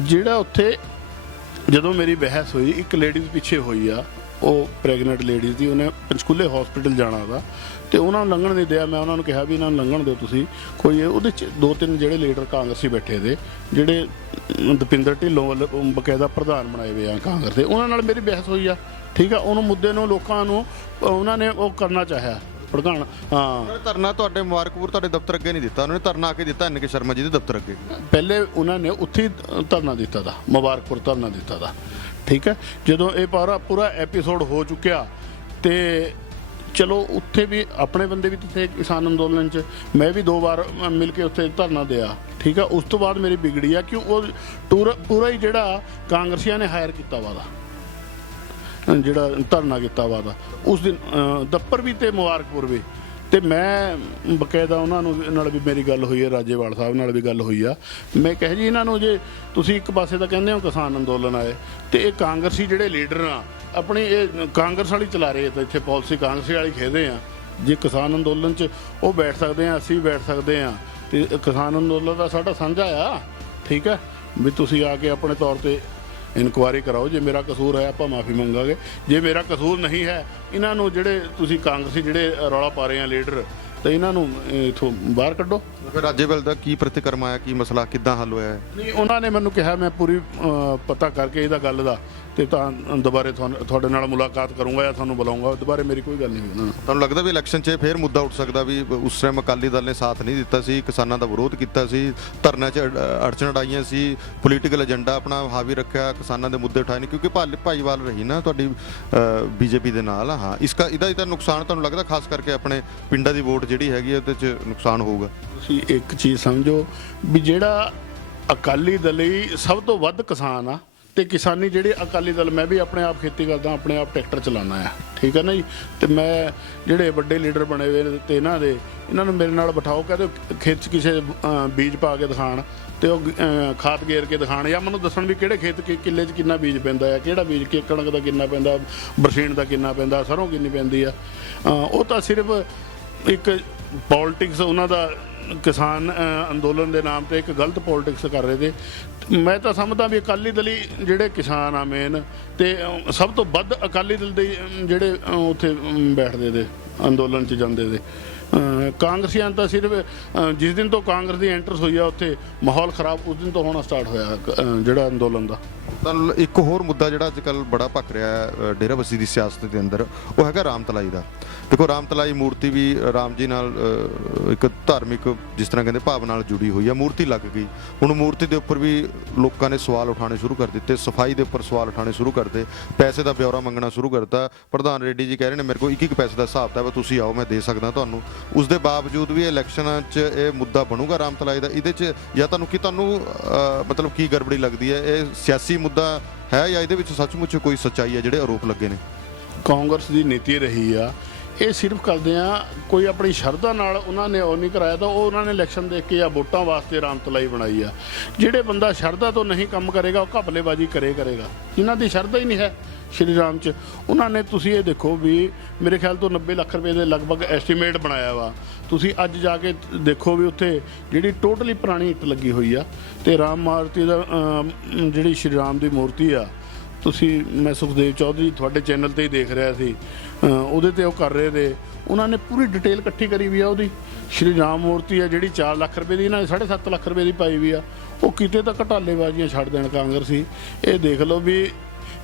ਜਿਹੜਾ ਉੱਥੇ ਜਦੋਂ ਮੇਰੀ ਬਹਿਸ ਹੋਈ, ਇੱਕ ਲੇਡੀਜ਼ ਪਿੱਛੇ ਹੋਈ ਆ, ਉਹ ਪ੍ਰੈਗਨੈਂਟ ਲੇਡੀਜ਼ ਦੀ, ਉਹਨੇ ਪੰਚਕੂਲੇ ਹਸਪੀਟਲ ਜਾਣਾ ਉਹਦਾ, ਤੇ ਉਹਨਾਂ ਨੂੰ ਲੰਘਣ ਨਹੀਂ ਦਿਆ। ਮੈਂ ਉਹਨਾਂ ਨੂੰ ਕਿਹਾ ਵੀ ਇਹਨਾਂ ਨੂੰ ਲੰਘਣ ਦਿਓ ਤੁਸੀਂ। ਕੋਈ ਉਹਦੇ 'ਚ 2-3 ਜਿਹੜੇ ਲੀਡਰ ਕਾਂਗਰਸੀ ਬੈਠੇ ਦੇ, ਜਿਹੜੇ ਦਪਿੰਦਰ ਢਿੱਲੋਂ ਵੱਲ ਬਕਾਇਦਾ ਪ੍ਰਧਾਨ ਬਣਾਏ ਹੋਏ ਆ ਕਾਂਗਰਸ ਦੇ, ਉਹਨਾਂ ਨਾਲ ਮੇਰੀ ਬਹਿਸ ਹੋਈ ਆ। ਠੀਕ ਆ, ਉਹਨੂੰ ਮੁੱਦੇ ਨੂੰ ਲੋਕਾਂ ਨੂੰ ਉਹਨਾਂ ਨੇ ਉਹ ਕਰਨਾ ਚਾਹਿਆ ਭੜਕਾਉਣ। ਹਾਂ, ਧਰਨਾ ਤੁਹਾਡੇ ਮੁਬਾਰਕਪੁਰ ਤੁਹਾਡੇ ਦਫ਼ਤਰ ਅੱਗੇ ਨਹੀਂ ਦਿੱਤਾ, ਉਹਨਾਂ ਨੇ ਧਰਨਾ ਆ ਕੇ ਦਿੱਤਾ NK ਸ਼ਰਮਾ ਜੀ ਦੇ ਦਫ਼ਤਰ ਅੱਗੇ। ਪਹਿਲੇ ਉਹਨਾਂ ਨੇ ਉੱਥੇ ਹੀ ਧਰਨਾ ਦਿੱਤਾ ਦਾ, ਮੁਬਾਰਕਪੁਰ ਧਰਨਾ ਦਿੱਤਾ ਦਾ। ਠੀਕ ਹੈ, ਜਦੋਂ ਇਹ ਪੂਰਾ ਐਪੀਸੋਡ ਹੋ ਚੁੱਕਿਆ ਤੇ ਚਲੋ ਉੱਥੇ ਵੀ ਆਪਣੇ ਬੰਦੇ ਵੀ ਥੇ ਕਿਸਾਨ ਅੰਦੋਲਨ 'ਚ, ਮੈਂ ਵੀ 2 ਵਾਰ ਮਿਲ ਕੇ ਉੱਥੇ ਧਰਨਾ ਦਿਆ। ਠੀਕ ਆ, ਉਸ ਤੋਂ ਬਾਅਦ ਮੇਰੀ ਵਿਗੜੀ ਆ ਕਿ ਉਹ ਪੂਰਾ ਹੀ ਜਿਹੜਾ ਕਾਂਗਰਸੀਆਂ ਨੇ ਹਾਇਰ ਕੀਤਾ ਵਾ ਦਾ, ਜਿਹੜਾ ਧਰਨਾ ਕੀਤਾ ਵਾ ਦਾ, ਉਸ ਦਿਨ ਦੱਪਰ ਵੀ ਤੇ ਮੁਬਾਰਕਪੁਰ ਵੀ। ਤੇ ਮੈਂ ਬਕਾਇਦਾ ਉਹਨਾਂ ਨੂੰ ਨਾਲ ਵੀ ਮੇਰੀ ਗੱਲ ਹੋਈ ਹੈ, ਰਾਜੇਵਾਲ ਸਾਹਿਬ ਨਾਲ ਵੀ ਗੱਲ ਹੋਈ ਆ। ਮੈਂ ਕਿਹਾ ਜੀ ਇਹਨਾਂ ਨੂੰ, ਜੇ ਤੁਸੀਂ ਇੱਕ ਪਾਸੇ ਤਾਂ ਕਹਿੰਦੇ ਹੋ ਕਿਸਾਨ ਅੰਦੋਲਨ ਆਏ, ਤੇ ਇਹ ਕਾਂਗਰਸੀ ਜਿਹੜੇ ਲੀਡਰ ਆ ਆਪਣੀ ਇਹ ਕਾਂਗਰਸ ਵਾਲੀ ਚਲਾ ਰਹੇ ਤਾਂ ਇੱਥੇ ਪਾਲਿਸੀ ਕਾਂਗਰਸੀ ਵਾਲੀ ਖੇਦੇ ਆ। ਜੇ ਕਿਸਾਨ ਅੰਦੋਲਨ 'ਚ ਉਹ ਬੈਠ ਸਕਦੇ ਆ, ਅਸੀਂ ਵੀ ਬੈਠ ਸਕਦੇ ਆ, ਤੇ ਕਿਸਾਨ ਅੰਦੋਲਨ ਦਾ ਸਾਡਾ ਸਾਂਝਾ ਆ। ਠੀਕ ਹੈ, ਵੀ ਤੁਸੀਂ ਆ ਕੇ ਆਪਣੇ ਤੌਰ ਤੇ ਇਨਕੁਆਇਰੀ ਕਰਾਓ, ਜੇ ਮੇਰਾ ਕਸੂਰ ਹੈ ਆਪਾਂ ਮਾਫੀ ਮੰਗਾਂਗੇ, ਜੇ ਮੇਰਾ ਕਸੂਰ ਨਹੀਂ ਹੈ ਇਹਨਾਂ ਨੂੰ ਜਿਹੜੇ ਤੁਸੀਂ ਕਾਂਗਰਸੀ ਜਿਹੜੇ ਰੌਲਾ ਪਾ ਰਹੇ ਆ ਲੀਡਰ, ਤਾਂ ਇਹਨਾਂ ਨੂੰ ਇਥੋਂ ਬਾਹਰ ਕੱਢੋ। ਫਿਰ ਰਾਜੇਵਾਲ ਦਾ ਕੀ ਪ੍ਰਤੀਕਰਮ ਆਇਆ, ਕੀ ਮਸਲਾ ਕਿੱਦਾਂ ਹੱਲ ਹੋਇਆ ਹੈ? ਨਹੀਂ, ਉਹਨਾਂ ਨੇ ਮੈਨੂੰ ਕਿਹਾ ਮੈਂ ਪੂਰੀ ਪਤਾ ਕਰਕੇ ਇਹਦਾ ਗੱਲ ਦਾ ਤੇ ਤਾਂ ਦੁਬਾਰੇ ਤੁਹਾਡੇ ਨਾਲ ਮੁਲਾਕਾਤ ਕਰੂੰਗਾ ਜਾਂ ਤੁਹਾਨੂੰ ਬੁਲਾਉਂਗਾ। ਦੁਬਾਰੇ ਮੇਰੀ ਕੋਈ ਗੱਲ ਨਹੀਂ ਹੋਈ ਉਹਨਾਂ ਨਾਲ। ਤੁਹਾਨੂੰ ਲੱਗਦਾ ਵੀ ਇਲੈਕਸ਼ਨ 'ਚ ਫਿਰ ਮੁੱਦਾ ਉੱਠ ਸਕਦਾ ਵੀ ਉਸ ਟਾਈਮ ਅਕਾਲੀ ਦਲ ਨੇ ਸਾਥ ਨਹੀਂ ਦਿੱਤਾ ਸੀ, ਕਿਸਾਨਾਂ ਦਾ ਵਿਰੋਧ ਕੀਤਾ ਸੀ, ਧਰਨੇ 'ਚ ਅੜਚਣ ਅੜਾਈਆਂ ਸੀ, ਪੋਲੀਟੀਕਲ ਏਜੰਡਾ ਆਪਣਾ ਹਾਵੀ ਰੱਖਿਆ, ਕਿਸਾਨਾਂ ਦੇ ਮੁੱਦੇ ਉਠਾਏ ਨਹੀਂ, ਕਿਉਂਕਿ ਭਾਈਵਾਲ ਰਹੀ ਨਾ ਤੁਹਾਡੀ BJP ਦੇ ਨਾਲ। ਹਾਂ, ਇਹਦਾ ਨੁਕਸਾਨ ਤੁਹਾਨੂੰ ਲੱਗਦਾ ਖਾਸ ਕਰਕੇ ਆਪਣੇ ਪਿੰਡਾਂ ਦੀ ਵੋਟ ਜਿਹੜੀ ਹੈਗੀ ਹੈ ਉਹਦੇ 'ਚ ਨੁਕਸਾਨ ਹੋਊਗਾ? ਤੁਸੀਂ ਇੱਕ ਚੀਜ਼ ਸਮਝੋ ਵੀ ਜਿਹੜਾ ਅਕਾਲੀ ਦਲ ਹੀ ਸਭ ਤੋਂ ਵੱਧ ਕਿਸਾਨ ਆ, ਤੇ ਕਿਸਾਨੀ ਜਿਹੜੇ ਅਕਾਲੀ ਦਲ, ਮੈਂ ਵੀ ਆਪਣੇ ਆਪ ਖੇਤੀ ਕਰਦਾ, ਆਪਣੇ ਆਪ ਟਰੈਕਟਰ ਚਲਾਉਣਾ ਆ। ਠੀਕ ਹੈ ਨਾ ਜੀ, ਤੇ ਮੈਂ ਜਿਹੜੇ ਵੱਡੇ ਲੀਡਰ ਬਣੇ ਹੋਏ ਤੇ ਇਹਨਾਂ ਨੂੰ ਮੇਰੇ ਨਾਲ ਬਿਠਾਓ, ਕਹਿੰਦੇ ਖੇਤ 'ਚ ਕਿਸੇ ਬੀਜ ਪਾ ਕੇ ਦਿਖਾਣ, ਤੇ ਉਹ ਖਾਦ ਗੇਰ ਕੇ ਦਿਖਾਣ, ਜਾਂ ਮੈਨੂੰ ਦੱਸਣ ਵੀ ਕਿਹੜੇ ਖੇਤ ਕਿੱਲੇ 'ਚ ਕਿੰਨਾ ਬੀਜ ਪੈਂਦਾ ਆ, ਕਿਹੜਾ ਬੀਜ ਕਣਕ ਦਾ ਕਿੰਨਾ ਪੈਂਦਾ, ਬਰਸੀਨ ਦਾ ਕਿੰਨਾ ਪੈਂਦਾ, ਸਰੋਂ ਕਿੰਨੀ ਪੈਂਦੀ ਆ। ਉਹ ਤਾਂ ਸਿਰਫ ਇੱਕ ਪੋਲਿਟਿਕਸ ਉਹਨਾਂ ਦਾ ਕਿਸਾਨ ਅੰਦੋਲਨ ਦੇ ਨਾਮ ਤੇ ਇੱਕ ਗਲਤ ਪੋਲਿਟਿਕਸ ਕਰ ਰਹੇ ਤੇ। ਮੈਂ ਤਾਂ ਸਮਝਦਾ ਵੀ ਅਕਾਲੀ ਦਲੀ ਜਿਹੜੇ ਕਿਸਾਨ ਆ ਮੇਨ, ਤੇ ਸਭ ਤੋਂ ਵੱਧ ਅਕਾਲੀ ਦਲ ਦੇ ਜਿਹੜੇ ਉੱਥੇ ਬੈਠਦੇ ਦੇ ਅੰਦੋਲਨ 'ਚ ਜਾਂਦੇ ਦੇ। ਕਾਂਗਰਸੀਆਂ ਤਾਂ ਸਿਰਫ ਜਿਸ ਦਿਨ ਤੋਂ ਕਾਂਗਰਸ ਦੀ ਐਂਟਰਸ ਹੋਈ ਆ ਉੱਥੇ ਮਾਹੌਲ ਖਰਾਬ ਉਸ ਦਿਨ ਤੋਂ ਹੋਣਾ ਸਟਾਰਟ ਹੋਇਆ ਜਿਹੜਾ ਅੰਦੋਲਨ ਦਾ। ਤਾਂ ਇੱਕ ਹੋਰ ਮੁੱਦਾ ਜਿਹੜਾ ਅੱਜ ਕੱਲ੍ਹ ਬੜਾ ਭਖ ਰਿਹਾ ਹੈ ਡੇਰਾਬੱਸੀ ਦੀ ਸਿਆਸਤ ਦੇ ਅੰਦਰ, ਉਹ ਹੈਗਾ ਰਾਮਤਲਾਈ ਦਾ। ਦੇਖੋ, ਰਾਮਤਲਾਈ ਮੂਰਤੀ ਵੀ ਰਾਮ ਜੀ ਨਾਲ ਇੱਕ ਧਾਰਮਿਕ ਜਿਸ ਤਰ੍ਹਾਂ ਕਹਿੰਦੇ ਭਾਵ ਨਾਲ ਜੁੜੀ ਹੋਈ ਹੈ, ਮੂਰਤੀ ਲੱਗ ਗਈ। ਹੁਣ ਮੂਰਤੀ ਦੇ ਉੱਪਰ ਵੀ ਲੋਕਾਂ ਨੇ ਸਵਾਲ ਉਠਾਉਣੇ ਸ਼ੁਰੂ ਕਰ ਦਿੱਤੇ, ਸਫਾਈ ਦੇ ਉੱਪਰ ਸਵਾਲ ਉਠਾਉਣੇ ਸ਼ੁਰੂ ਕਰਦੇ, ਪੈਸੇ ਦਾ ਬਿਉਰਾ ਮੰਗਣਾ ਸ਼ੁਰੂ ਕਰਤਾ। ਪ੍ਰਧਾਨ ਰੈੱਡੀ ਜੀ ਕਹਿ ਰਹੇ ਨੇ ਮੇਰੇ ਕੋਲ 1-1 ਪੈਸੇ ਦਾ ਹਿਸਾਬ ਤਾਂ ਤੁਸੀਂ ਆਓ ਮੈਂ ਦੇ ਸਕਦਾ ਤੁਹਾਨੂੰ। ਉਸ ਦੇ ਬਾਵਜੂਦ ਵੀ ਇਲੈਕਸ਼ਨਾਂ 'ਚ ਇਹ ਮੁੱਦਾ ਬਣੂਗਾ ਰਾਮਤਲਾਈ ਦਾ। ਇਹਦੇ 'ਚ ਜਾਂ ਤੁਹਾਨੂੰ ਮਤਲਬ ਕੀ ਗੜਬੜੀ ਲੱਗਦੀ ਹੈ? ਇਹ ਸਿਆਸੀ ਮੁੱਦਾ ਹੈ ਜਾਂ ਇਹਦੇ ਵਿੱਚ ਸੱਚਮੁੱਚ ਕੋਈ ਸੱਚਾਈ ਹੈ ਜਿਹੜੇ ਆਰੋਪ ਲੱਗੇ ਨੇ? ਕਾਂਗਰਸ ਦੀ ਨੀਤੀ ਰਹੀ ਆ, ਇਹ ਸਿਰਫ ਕਰਦੇ ਆ ਕੋਈ ਆਪਣੀ ਸ਼ਰਧਾ ਨਾਲ ਉਹਨਾਂ ਨੇ ਉਹ ਨਹੀਂ ਕਰਾਇਆ, ਤਾਂ ਉਹ ਉਹਨਾਂ ਨੇ ਇਲੈਕਸ਼ਨ ਦੇਖ ਕੇ ਜਾਂ ਵੋਟਾਂ ਵਾਸਤੇ ਰਾਮਤਲਾਈ ਬਣਾਈ ਆ। ਜਿਹੜੇ ਬੰਦਾ ਸ਼ਰਧਾ ਤੋਂ ਨਹੀਂ ਕੰਮ ਕਰੇਗਾ ਉਹ ਘਪਲੇਬਾਜ਼ੀ ਕਰੇਗਾ। ਜਿਨ੍ਹਾਂ ਦੀ ਸ਼ਰਧਾ ਹੀ ਨਹੀਂ ਹੈ ਸ਼੍ਰੀ ਰਾਮ 'ਚ, ਉਹਨਾਂ ਨੇ, ਤੁਸੀਂ ਇਹ ਦੇਖੋ ਵੀ ਮੇਰੇ ਖਿਆਲ ਤੋਂ 90 ਲੱਖ ਰੁਪਏ ਦੇ ਲਗਭਗ ਐਸਟੀਮੇਟ ਬਣਾਇਆ ਵਾ। ਤੁਸੀਂ ਅੱਜ ਜਾ ਕੇ ਦੇਖੋ ਵੀ ਉੱਥੇ ਜਿਹੜੀ ਟੋਟਲੀ ਪੁਰਾਣੀ ਇੱਟ ਲੱਗੀ ਹੋਈ ਆ, ਤੇ ਰਾਮ ਮੂਰਤੀ ਦਾ ਜਿਹੜੀ ਸ਼੍ਰੀ ਰਾਮ ਦੀ ਮੂਰਤੀ ਆ, ਮੈਂ ਸੁਖਦੇਵ ਚੌਧਰੀ ਤੁਹਾਡੇ ਚੈਨਲ ਤੇ ਹੀ ਦੇਖ ਰਿਹਾ ਸੀ, ਉਹਦੇ ਤੇ ਉਹ ਕਰ ਰਹੇ ਨੇ, ਉਹਨਾਂ ਨੇ ਪੂਰੀ ਡਿਟੇਲ ਇਕੱਠੀ ਕਰੀ ਵੀ ਆ ਉਹਦੀ। ਸ਼੍ਰੀ ਰਾਮ ਮੂਰਤੀ ਆ ਜਿਹੜੀ 4 ਲੱਖ ਰੁਪਏ ਦੀ, ਇਹਨਾਂ ਨੇ 7.5 ਲੱਖ ਰੁਪਏ ਦੀ ਪਾਈ ਵੀ ਆ। ਉਹ ਕਿਤੇ ਤਾਂ ਘਟਾਲੇਬਾਜ਼ੀਆਂ ਛੱਡ ਦੇਣ ਕਾਂਗਰਸੀ। ਇਹ ਦੇਖ ਲਓ ਵੀ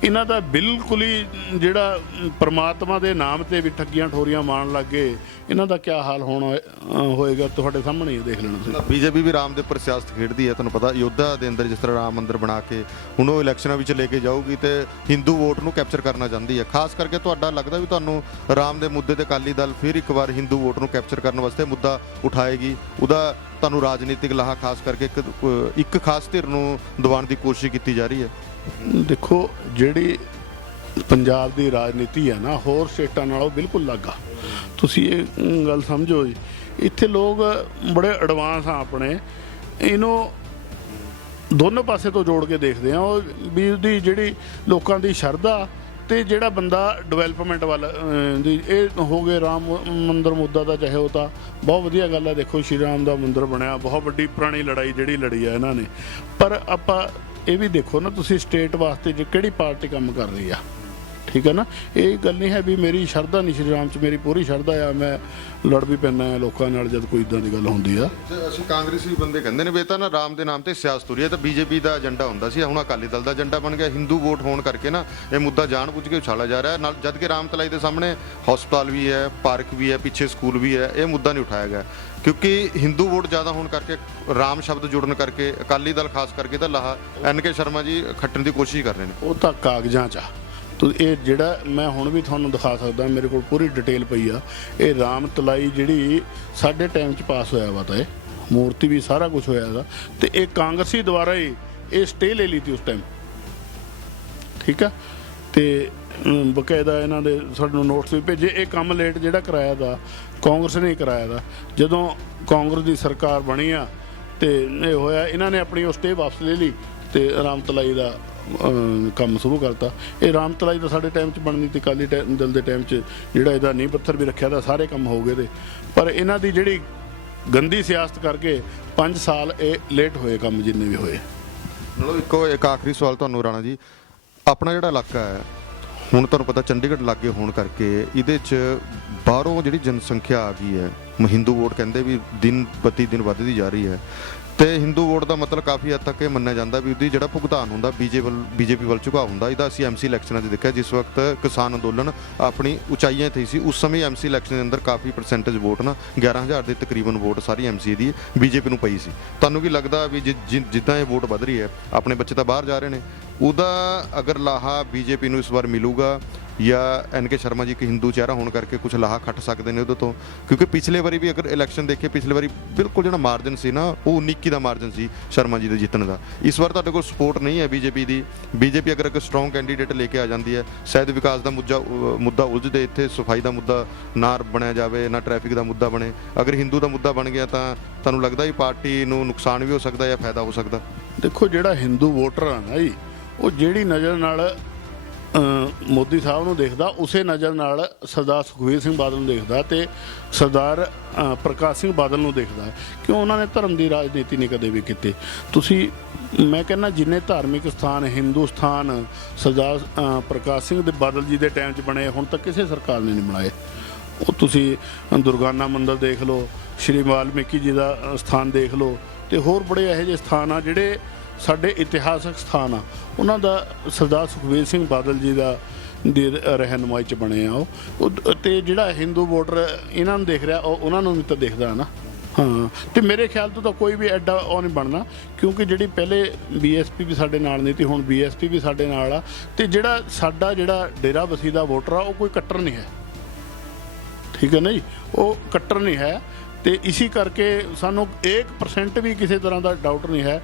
ਇਹਨਾਂ ਦਾ ਬਿਲਕੁਲ ਹੀ ਜਿਹੜਾ ਪਰਮਾਤਮਾ ਦੇ ਨਾਮ ਤੇ ਵੀ ਠੱਗੀਆਂ ਠੋਰੀਆਂ ਮਾਰਨ ਲੱਗ ਗਏ, ਇਹਨਾਂ ਦਾ ਕੀ ਹਾਲ ਹੋਏਗਾ ਤੁਹਾਡੇ ਸਾਹਮਣੇ ਹੀ ਦੇਖ ਲੈਣਾ ਤੁਸੀਂ। BJP ਵੀ ਰਾਮ ਦੇ ਉੱਪਰ ਸਿਆਸਤ ਖੇਡਦੀ ਹੈ, ਤੁਹਾਨੂੰ ਪਤਾ ਅਯੋਧਿਆ ਦੇ ਅੰਦਰ ਜਿਸ ਤਰ੍ਹਾਂ ਰਾਮ ਮੰਦਿਰ ਬਣਾ ਕੇ ਹੁਣ ਉਹ ਇਲੈਕਸ਼ਨਾਂ ਵਿੱਚ ਲੈ ਕੇ ਜਾਊਗੀ ਤੇ ਹਿੰਦੂ ਵੋਟ ਨੂੰ ਕੈਪਚਰ ਕਰਨਾ ਚਾਹੁੰਦੀ ਹੈ। ਖਾਸ ਕਰਕੇ ਤੁਹਾਡਾ ਲੱਗਦਾ ਵੀ ਤੁਹਾਨੂੰ ਰਾਮ ਦੇ ਮੁੱਦੇ ਤੇ ਅਕਾਲੀ ਦਲ ਫਿਰ ਇੱਕ ਵਾਰ ਹਿੰਦੂ ਵੋਟ ਨੂੰ ਕੈਪਚਰ ਕਰਨ ਵਾਸਤੇ ਮੁੱਦਾ ਉਠਾਏਗੀ? ਉਹਦਾ ਤੁਹਾਨੂੰ ਰਾਜਨੀਤਿਕ ਲਾਹਾ ਖਾਸ ਕਰਕੇ ਇੱਕ ਖਾਸ ਧਿਰ ਨੂੰ ਦਿਵਾਉਣ ਦੀ ਕੋਸ਼ਿਸ਼ ਕੀਤੀ ਜਾ ਰਹੀ ਹੈ? ਦੇਖੋ, ਜਿਹੜੀ ਪੰਜਾਬ ਦੀ ਰਾਜਨੀਤੀ ਹੈ ਨਾ ਹੋਰ ਸਟੇਟਾਂ ਨਾਲੋਂ ਬਿਲਕੁਲ ਅਲੱਗ ਆ। ਤੁਸੀਂ ਇਹ ਗੱਲ ਸਮਝੋ ਜੀ, ਇੱਥੇ ਲੋਕ ਬੜੇ ਐਡਵਾਂਸ ਆ ਆਪਣੇ। ਇਹਨੂੰ ਦੋਨੋਂ ਪਾਸੇ ਤੋਂ ਜੋੜ ਕੇ ਦੇਖਦੇ ਆ ਉਹ ਵੀ ਉਹਦੀ ਜਿਹੜੀ ਲੋਕਾਂ ਦੀ ਸ਼ਰਧਾ ਤੇ ਜਿਹੜਾ ਬੰਦਾ ਡਿਵੈਲਪਮੈਂਟ ਵੱਲ ਦੀ ਇਹ ਹੋ ਗਏ ਰਾਮ ਮੰਦਿਰ ਮੁੱਦਾ ਦਾ ਚਾਹੇ ਉਹ ਤਾਂ ਬਹੁਤ ਵਧੀਆ ਗੱਲ ਹੈ। ਦੇਖੋ ਸ਼੍ਰੀ ਰਾਮ ਦਾ ਮੰਦਿਰ ਬਣਿਆ, ਬਹੁਤ ਵੱਡੀ ਪੁਰਾਣੀ ਲੜਾਈ ਜਿਹੜੀ ਲੜੀ ਆ ਇਹਨਾਂ ਨੇ, ਪਰ ਆਪਾਂ ਇਹ ਵੀ ਦੇਖੋ ਨਾ ਤੁਸੀਂ ਸਟੇਟ ਵਾਸਤੇ ਜੇ ਕਿਹੜੀ ਪਾਰਟੀ ਕੰਮ ਕਰ ਰਹੀ ਆ, ਠੀਕ ਹੈ ਨਾ। ਇਹ ਗੱਲ ਨਹੀਂ ਹੈ ਵੀ ਮੇਰੀ ਸ਼ਰਧਾ ਨਹੀਂ ਸ਼੍ਰੀ ਰਾਮ 'ਚ, ਮੇਰੀ ਪੂਰੀ ਸ਼ਰਧਾ ਆ, ਮੈਂ ਲੜ ਵੀ ਪੈਂਦਾ ਲੋਕਾਂ ਨਾਲ ਜਦ ਕੋਈ ਇਦਾਂ ਦੀ ਗੱਲ ਹੁੰਦੀ ਆ। ਅਸੀਂ ਕਾਂਗਰਸੀ ਬੰਦੇ ਕਹਿੰਦੇ ਨੇ ਵੀ ਇਹ ਤਾਂ ਨਾ ਰਾਮ ਦੇ ਨਾਮ ਤੇ ਸਿਆਸਤ ਹੋ ਰਹੀ ਹੈ, ਤਾਂ ਬੀਜੇਪੀ ਦਾ ਏਜੰਡਾ ਹੁੰਦਾ ਸੀ, ਹੁਣ ਅਕਾਲੀ ਦਲ ਦਾ ਏਜੰਡਾ ਬਣ ਗਿਆ। ਹਿੰਦੂ ਵੋਟ ਹੋਣ ਕਰਕੇ ਨਾ ਇਹ ਮੁੱਦਾ ਜਾਣ-ਬੁੱਝ ਕੇ ਉਛਾਲਿਆ ਜਾ ਰਿਹਾ ਨਾਲ, ਜਦ ਕਿ ਰਾਮ ਤਲਾਈ ਦੇ ਸਾਹਮਣੇ ਹਸਪਤਾਲ ਵੀ ਹੈ, ਪਾਰਕ ਵੀ ਹੈ, ਪਿੱਛੇ ਸਕੂਲ ਵੀ ਹੈ, ਇਹ ਮੁੱਦਾ ਨਹੀਂ ਉਠਾਇਆ ਗਿਆ ਕਿਉਂਕਿ ਹਿੰਦੂ ਵੋਟ ਜ਼ਿਆਦਾ ਹੋਣ ਕਰਕੇ, ਰਾਮ ਸ਼ਬਦ ਜੁੜਨ ਕਰਕੇ ਅਕਾਲੀ ਦਲ ਖਾਸ ਕਰਕੇ ਤਾਂ ਲਾਹਾ NK ਸ਼ਰਮਾ ਜੀ ਖੱਟਣ ਦੀ ਕੋਸ਼ਿਸ਼ ਕਰ ਰਹੇ ਨੇ। ਉਹ ਤਾਂ ਕਾਗਜ਼ਾਂ 'ਚ ਆ। ਇਹ ਜਿਹੜਾ ਮੈਂ ਹੁਣ ਵੀ ਤੁਹਾਨੂੰ ਦਿਖਾ ਸਕਦਾ, ਮੇਰੇ ਕੋਲ ਪੂਰੀ ਡਿਟੇਲ ਪਈ ਆ। ਇਹ ਰਾਮ ਤਲਾਈ ਜਿਹੜੀ ਸਾਡੇ ਟਾਈਮ 'ਚ ਪਾਸ ਹੋਇਆ ਵਾ, ਤਾਂ ਇਹ ਮੂਰਤੀ ਵੀ ਸਾਰਾ ਕੁਝ ਹੋਇਆ ਦਾ, ਤੇ ਇਹ ਕਾਂਗਰਸੀ ਦੁਆਰਾ ਹੀ ਇਹ ਸਟੇ ਲੈ ਲਈ ਤੀ ਉਸ ਟਾਈਮ, ਠੀਕ ਆ। ਤੇ ਬਕਾਇਦਾ ਇਹਨਾਂ ਦੇ ਸਾਨੂੰ ਨੋਟਿਸ ਵੀ ਭੇਜੇ। ਇਹ ਕੰਮ ਲੇਟ ਜਿਹੜਾ ਕਰਾਇਆ ਦਾ ਕਾਂਗਰਸ ਨੇ ਕਰਾਇਆ ਦਾ, ਜਦੋਂ ਕਾਂਗਰਸ ਦੀ ਸਰਕਾਰ ਬਣੀ ਆ ਤੇ ਇਹ ਹੋਇਆ, ਇਹਨਾਂ ਨੇ ਆਪਣੀ ਉਹ ਸਟੇ ਵਾਪਸ ਲੈ ਲਈ ਤੇ ਰਾਮ ਤਲਾਈ ਦਾ ਕੰਮ ਸ਼ੁਰੂ ਕਰਤਾ। ਇਹ ਰਾਮ ਤਲਾਈ ਦਾ ਸਾਡੇ ਟਾਈਮ 'ਚ ਬਣਨੀ ਤੇ ਅਕਾਲੀ ਦਲ ਦੇ ਟਾਈਮ 'ਚ ਜਿਹੜਾ ਇਹਦਾ ਨੀਂਹ ਪੱਥਰ ਵੀ ਰੱਖਿਆ ਦਾ, ਸਾਰੇ ਕੰਮ ਹੋ ਗਏ ਤੇ, ਪਰ ਇਹਨਾਂ ਦੀ ਜਿਹੜੀ ਗੰਦੀ ਸਿਆਸਤ ਕਰਕੇ 5 ਸਾਲ ਇਹ ਲੇਟ ਹੋਏ ਕੰਮ ਜਿੰਨੇ ਵੀ ਹੋਏ। ਚਲੋ ਇੱਕ ਆਖਰੀ ਸਵਾਲ ਤੁਹਾਨੂੰ ਰਾਣਾ ਜੀ, ਆਪਣਾ ਜਿਹੜਾ ਇਲਾਕਾ ਹੈ ਹੁਣ ਤੁਹਾਨੂੰ ਪਤਾ ਚੰਡੀਗੜ੍ਹ ਲਾਗੇ ਹੋਣ ਕਰਕੇ ਇਹਦੇ 'ਚ ਬਾਹਰੋਂ ਜਿਹੜੀ ਜਨਸੰਖਿਆ ਆ ਗਈ ਹੈ, ਹਿੰਦੂ ਵੋਟ ਕਹਿੰਦੇ ਵੀ ਦਿਨ ਪ੍ਰਤੀ ਦਿਨ ਵੱਧਦੀ ਜਾ ਰਹੀ ਹੈ, ਤੇ ਹਿੰਦੂ ਵੋਟ ਦਾ ਮਤਲਬ ਕਾਫੀ ਹੱਦ ਤੱਕ ਇਹ ਮੰਨਿਆ ਜਾਂਦਾ ਵੀ ਉਹਦੀ ਜਿਹੜਾ ਭੁਗਤਾਨ ਹੁੰਦਾ ਬੀਜੇਪੀ ਵੱਲ ਝੁਕਾਅ ਹੁੰਦਾ। ਇਹਦਾ ਅਸੀਂ MC ਇਲੈਕਸ਼ਨਾਂ 'ਚ ਦੇਖਿਆ, ਜਿਸ ਵਕਤ ਕਿਸਾਨ ਅੰਦੋਲਨ ਆਪਣੀ ਉਚਾਈਆਂ 'ਤੇ ਸੀ, ਉਸ ਸਮੇਂ MC ਇਲੈਕਸ਼ਨ ਦੇ ਅੰਦਰ ਕਾਫੀ ਪਰਸੈਂਟੇਜ ਵੋਟ ਨਾ 11,000 ਦੇ ਤਕਰੀਬਨ ਵੋਟ ਸਾਰੀ MC ਦੀ ਬੀਜੇਪੀ ਨੂੰ ਪਈ ਸੀ। ਤੁਹਾਨੂੰ ਕੀ ਲੱਗਦਾ ਵੀ ਜਿੱਦਾਂ ਇਹ ਵੋਟ ਵੱਧ ਰਹੀ ਹੈ, ਆਪਣੇ ਬੱਚੇ ਤਾਂ ਬਾਹਰ ਜਾ ਰਹੇ ਨੇ, ਉਹਦਾ ਅਗਰ ਲਾਹਾ ਬੀਜੇਪੀ ਨੂੰ ਇਸ ਵਾਰ ਮਿਲੂਗਾ ਜਾਂ NK ਸ਼ਰਮਾ ਜੀ ਇੱਕ ਹਿੰਦੂ ਚਿਹਰਾ ਹੋਣ ਕਰਕੇ ਕੁਝ ਲਾਹਾ ਖੱਟ ਸਕਦੇ ਨੇ ਉਹਦੇ ਤੋਂ? ਕਿਉਂਕਿ ਪਿਛਲੇ ਵਾਰੀ ਵੀ ਅਗਰ ਇਲੈਕਸ਼ਨ ਦੇਖੇ, ਪਿਛਲੇ ਵਾਰੀ ਬਿਲਕੁਲ ਜਿਹੜਾ ਮਾਰਜਨ ਸੀ ਨਾ ਉਹ 19 ਦਾ ਮਾਰਜਨ ਸੀ ਸ਼ਰਮਾ ਜੀ ਦੇ ਜਿੱਤਣ ਦਾ। ਇਸ ਵਾਰ ਤੁਹਾਡੇ ਕੋਲ ਸਪੋਰਟ ਨਹੀਂ ਹੈ ਬੀਜੇਪੀ ਦੀ। ਬੀਜੇਪੀ ਅਗਰ ਇੱਕ ਸਟਰੋਂਗ ਕੈਂਡੀਡੇਟ ਲੈ ਕੇ ਆ ਜਾਂਦੀ ਹੈ, ਸ਼ਾਇਦ ਵਿਕਾਸ ਦਾ ਮੁੱਦਾ ਉਲਝਦੇ, ਇੱਥੇ ਸਫਾਈ ਦਾ ਮੁੱਦਾ ਨਾ ਬਣਿਆ ਜਾਵੇ, ਨਾ ਟ੍ਰੈਫਿਕ ਦਾ ਮੁੱਦਾ ਬਣੇ। ਅਗਰ ਹਿੰਦੂ ਦਾ ਮੁੱਦਾ ਬਣ ਗਿਆ ਤਾਂ ਤੁਹਾਨੂੰ ਲੱਗਦਾ ਵੀ ਪਾਰਟੀ ਨੂੰ ਨੁਕਸਾਨ ਵੀ ਹੋ ਸਕਦਾ ਜਾਂ ਫਾਇਦਾ ਹੋ ਸਕਦਾ? ਦੇਖੋ ਜਿਹੜਾ ਹਿੰਦੂ ਵੋਟਰ ਆ ਨਾ ਜੀ, ਉਹ ਜਿਹੜੀ ਨਜ਼ਰ ਨਾਲ ਮੋਦੀ ਸਾਹਿਬ ਨੂੰ ਦੇਖਦਾ, ਉਸੇ ਨਜ਼ਰ ਨਾਲ ਸਰਦਾਰ ਸੁਖਬੀਰ ਸਿੰਘ ਬਾਦਲ ਨੂੰ ਦੇਖਦਾ ਤੇ ਸਰਦਾਰ ਪ੍ਰਕਾਸ਼ ਸਿੰਘ ਬਾਦਲ ਨੂੰ ਦੇਖਦਾ, ਕਿਉਂ ਉਹਨਾਂ ਨੇ ਧਰਮ ਦੀ ਰਾਜਨੀਤੀ ਨਹੀਂ ਕਦੇ ਵੀ ਕੀਤੀ। ਤੁਸੀਂ ਮੈਂ ਕਹਿੰਦਾ ਜਿੰਨੇ ਧਾਰਮਿਕ ਸਥਾਨ ਹਿੰਦੁਸਤਾਨ ਸਰਦਾਰ ਪ੍ਰਕਾਸ਼ ਸਿੰਘ ਦੇ ਬਾਦਲ ਜੀ ਦੇ ਟਾਈਮ 'ਚ ਬਣੇ, ਹੁਣ ਤੱਕ ਕਿਸੇ ਸਰਕਾਰ ਨੇ ਨਹੀਂ ਬਣਾਏ। ਉਹ ਤੁਸੀਂ ਦੁਰਗਾਨਾ ਮੰਦਿਰ ਦੇਖ ਲਓ, ਸ਼੍ਰੀ ਵਾਲਮੀਕੀ ਜੀ ਦਾ ਸਥਾਨ ਦੇਖ ਲਓ, ਤੇ ਹੋਰ ਬੜੇ ਇਹੋ ਜਿਹੇ ਸਥਾਨ ਆ ਜਿਹੜੇ ਸਾਡੇ ਇਤਿਹਾਸਕ ਸਥਾਨ ਆ, ਉਹਨਾਂ ਦਾ ਸਰਦਾਰ ਸੁਖਬੀਰ ਸਿੰਘ ਬਾਦਲ ਜੀ ਦੀ ਰਹਿਨੁਮਾਈ 'ਚ ਬਣੇ ਆ ਉਹ। ਤੇ ਜਿਹੜਾ ਹਿੰਦੂ ਵੋਟਰ ਇਹਨਾਂ ਨੂੰ ਦੇਖ ਰਿਹਾ, ਉਹਨਾਂ ਨੂੰ ਵੀ ਤਾਂ ਦੇਖਦਾ ਨਾ। ਹਾਂ, ਤੇ ਮੇਰੇ ਖਿਆਲ ਤੋਂ ਤਾਂ ਕੋਈ ਵੀ ਐਡਾ ਉਹ ਨਹੀਂ ਬਣਨਾ, ਕਿਉਂਕਿ ਜਿਹੜੀ ਪਹਿਲੇ BSP ਵੀ ਸਾਡੇ ਨਾਲ ਨਹੀਂ ਤੀ, ਹੁਣ BSP ਵੀ ਸਾਡੇ ਨਾਲ ਆ। ਤੇ ਸਾਡਾ ਜਿਹੜਾ ਡੇਰਾ ਬਸੀ ਦਾ ਵੋਟਰ ਆ, ਉਹ ਕੋਈ ਕੱਟਰ ਨਹੀਂ ਹੈ, ਠੀਕ ਹੈ ਨਾ ਜੀ, ਉਹ ਕੱਟਰ ਨਹੀਂ ਹੈ। ਤੇ ਇਸੇ ਕਰਕੇ ਸਾਨੂੰ 1% ਵੀ ਕਿਸੇ ਤਰ੍ਹਾਂ ਦਾ ਡਾਊਟ ਨਹੀਂ ਹੈ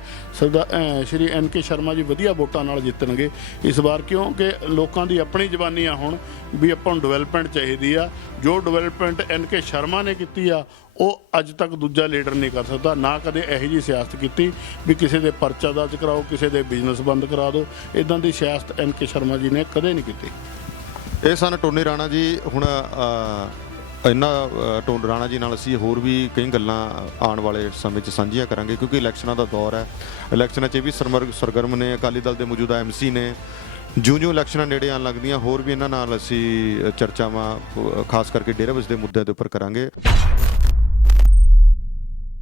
ਸ਼੍ਰੀ NK ਸ਼ਰਮਾ ਜੀ ਵਧੀਆ ਵੋਟਾਂ ਨਾਲ ਜਿੱਤਣਗੇ ਇਸ ਵਾਰ, ਕਿਉਂਕਿ ਲੋਕਾਂ ਦੀ ਆਪਣੀ ਜ਼ਬਾਨੀ ਆ ਹੁਣ ਵੀ ਆਪਾਂ ਨੂੰ ਡਿਵੈਲਪਮੈਂਟ ਚਾਹੀਦੀ ਆ। ਜੋ ਡਿਵੈਲਪਮੈਂਟ NK ਸ਼ਰਮਾ ਨੇ ਕੀਤੀ ਆ, ਉਹ ਅੱਜ ਤੱਕ ਦੂਜਾ ਲੀਡਰ ਨਹੀਂ ਕਰ ਸਕਦਾ। ਨਾ ਕਦੇ ਇਹੋ ਜਿਹੀ ਸਿਆਸਤ ਕੀਤੀ ਵੀ ਕਿਸੇ ਦੇ ਪਰਚਾ ਦਰਜ ਕਰਾਓ, ਕਿਸੇ ਦੇ ਬਿਜ਼ਨਸ ਬੰਦ ਕਰਾ ਦਿਓ, ਇਦਾਂ ਦੀ ਸਿਆਸਤ NK ਸ਼ਰਮਾ ਜੀ ਨੇ ਕਦੇ ਨਹੀਂ ਕੀਤੀ। ਇਹ ਸਨ ਟੋਨੀ ਰਾਣਾ ਜੀ। ਹੁਣ ਇਹਨਾਂ ਟੋਨੀ ਰਾਣਾ ਜੀ ਨਾਲ ਅਸੀਂ ਹੋਰ ਵੀ ਕਈ ਗੱਲਾਂ ਆਉਣ ਵਾਲੇ ਸਮੇਂ 'ਚ ਸਾਂਝੀਆਂ ਕਰਾਂਗੇ, ਕਿਉਂਕਿ ਇਲੈਕਸ਼ਨਾਂ ਦਾ ਦੌਰ ਹੈ। ਇਲੈਕਸ਼ਨਾਂ 'ਚ ਇਹ ਵੀ ਸਰਗਰਮ ਨੇ, ਅਕਾਲੀ ਦਲ ਦੇ ਮੌਜੂਦਾ MC ਨੇ। ਜਿਉਂ-ਜਿਉਂ ਇਲੈਕਸ਼ਨਾਂ ਨੇੜੇ ਆਉਣ ਲੱਗਦੀਆਂ, ਹੋਰ ਵੀ ਇਹਨਾਂ ਨਾਲ ਅਸੀਂ ਚਰਚਾਵਾਂ ਖਾਸ ਕਰਕੇ ਡੇਰਾ ਬਸੀ ਦੇ ਮੁੱਦਿਆਂ ਦੇ ਉੱਪਰ ਕਰਾਂਗੇ।